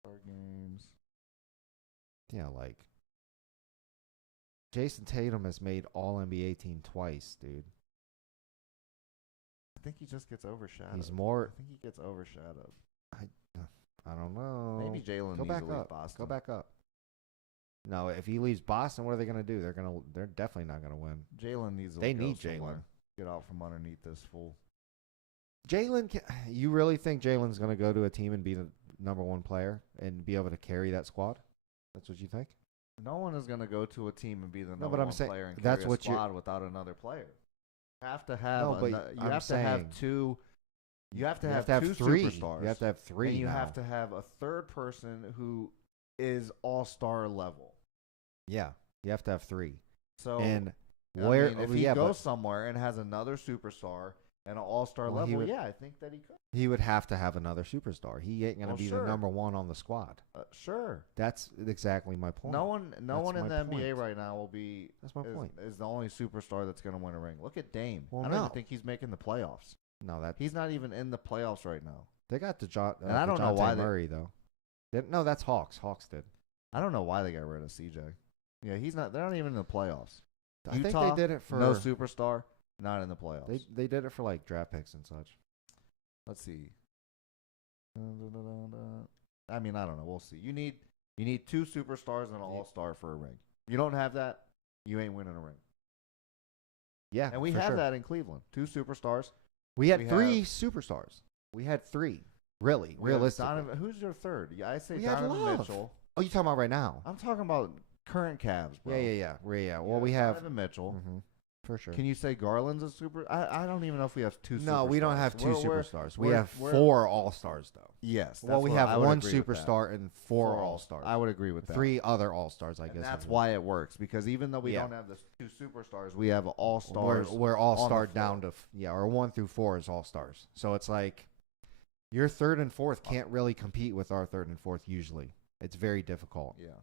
Star games. Yeah, like Jason Tatum has made All NBA team twice, dude. I think he just gets overshadowed. He's more. I think he gets overshadowed. I don't know. Maybe Jalen Go needs back to leave up. Boston. Go back up. No, if he leaves Boston, what are they going to do? They're definitely not going to win. Jalen needs to They go need somewhere. Jalen. Get out from underneath this fool. Jalen, you really think Jalen's going to go to a team and be the number 1 player and be able to carry that squad? That's what you think? No one is going to go to a team and be the number but I'm 1 saying player and that's carry a what you're- squad without another player. You have to have. No, but you I'm have to have saying- 2. You have to You have, have to 2 have 3. superstars. You have to have 3 and you now. have to have a third person who is all-star level. Yeah, you have to have 3. So And I where? mean, if oh, he yeah, goes but somewhere and has another superstar and an all-star Well, he level, would- yeah, I think that he could. he would have to have another superstar. He ain't going to Well, be sure. the number 1 on the squad. Sure. That's exactly my point. No one in That's the my NBA point. right now will be That's my point. is the only superstar that's going to win a ring. Look at Dame. Well, I don't no. even think he's making the playoffs. No, that He's not even in the playoffs right now. they got And I don't know why they- Murray though. No, that's Hawks. Hawks did. I don't know why they got rid of CJ. Yeah, he's not. They're not even in the playoffs. I think Utah, they did it for no superstar, not in the playoffs. They did it for like draft picks and such. Let's see. I mean, I don't know. We'll see. You need 2 superstars and an all-star for a ring. You don't have that, you ain't winning a ring. Yeah, And we for have sure. that in Cleveland. 2 superstars. We had we three have- superstars. We had three. Really, We have realistically. Donovan, who's your third? Yeah, I say We had Donovan Love. Mitchell. Oh, you talking about right now? I'm talking about current Cavs, bro. Yeah. Well, You we have Donovan Mitchell. for sure. Can you say Garland's a super? I don't even know if we have 2 superstars. No, we don't have 2 We're- superstars. We we're- have we're- 4 all-stars though. Yes. Well, we that's what- I have would 1 agree with that. superstar and 4 all-stars. I would agree with that. 3 other all-stars, I And guess. that's why it works, because even though we Yeah. don't have the 2 superstars, we have all-stars. We're all-star floor. down to or 1 through 4 is all-stars. So it's like your 3rd and 4th can't really compete with our 3rd and 4th usually. It's very difficult. Yeah.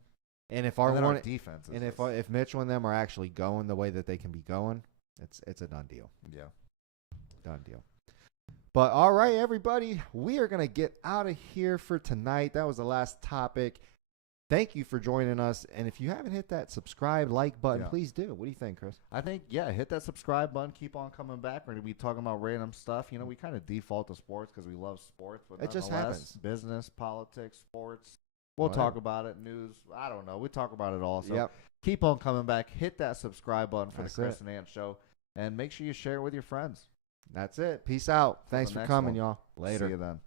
And if our And then our one defense is and just- if Mitchell and them are actually going the way that they can be going, it's a done deal. yeah. Done deal. But all right, everybody, we are going to get out of here for tonight. That was the last topic. Thank you for joining us. And if you haven't hit that subscribe, like button, Yeah. please do. What do you think, Chris? I think, hit that subscribe button. Keep on coming back. We're going to be talking about random stuff. You know, we kind of default to sports because we love sports. But It just nonetheless, happens. Business, politics, sports. We'll Whatever. talk about it. News. I don't know. We talk about it all. So Yep. keep on coming back. Hit that subscribe button for That's the Chris it. and Ant Show. And make sure you share it with your friends. That's it. Peace out. Till Thanks the for next coming, one. y'all. Later. See you then.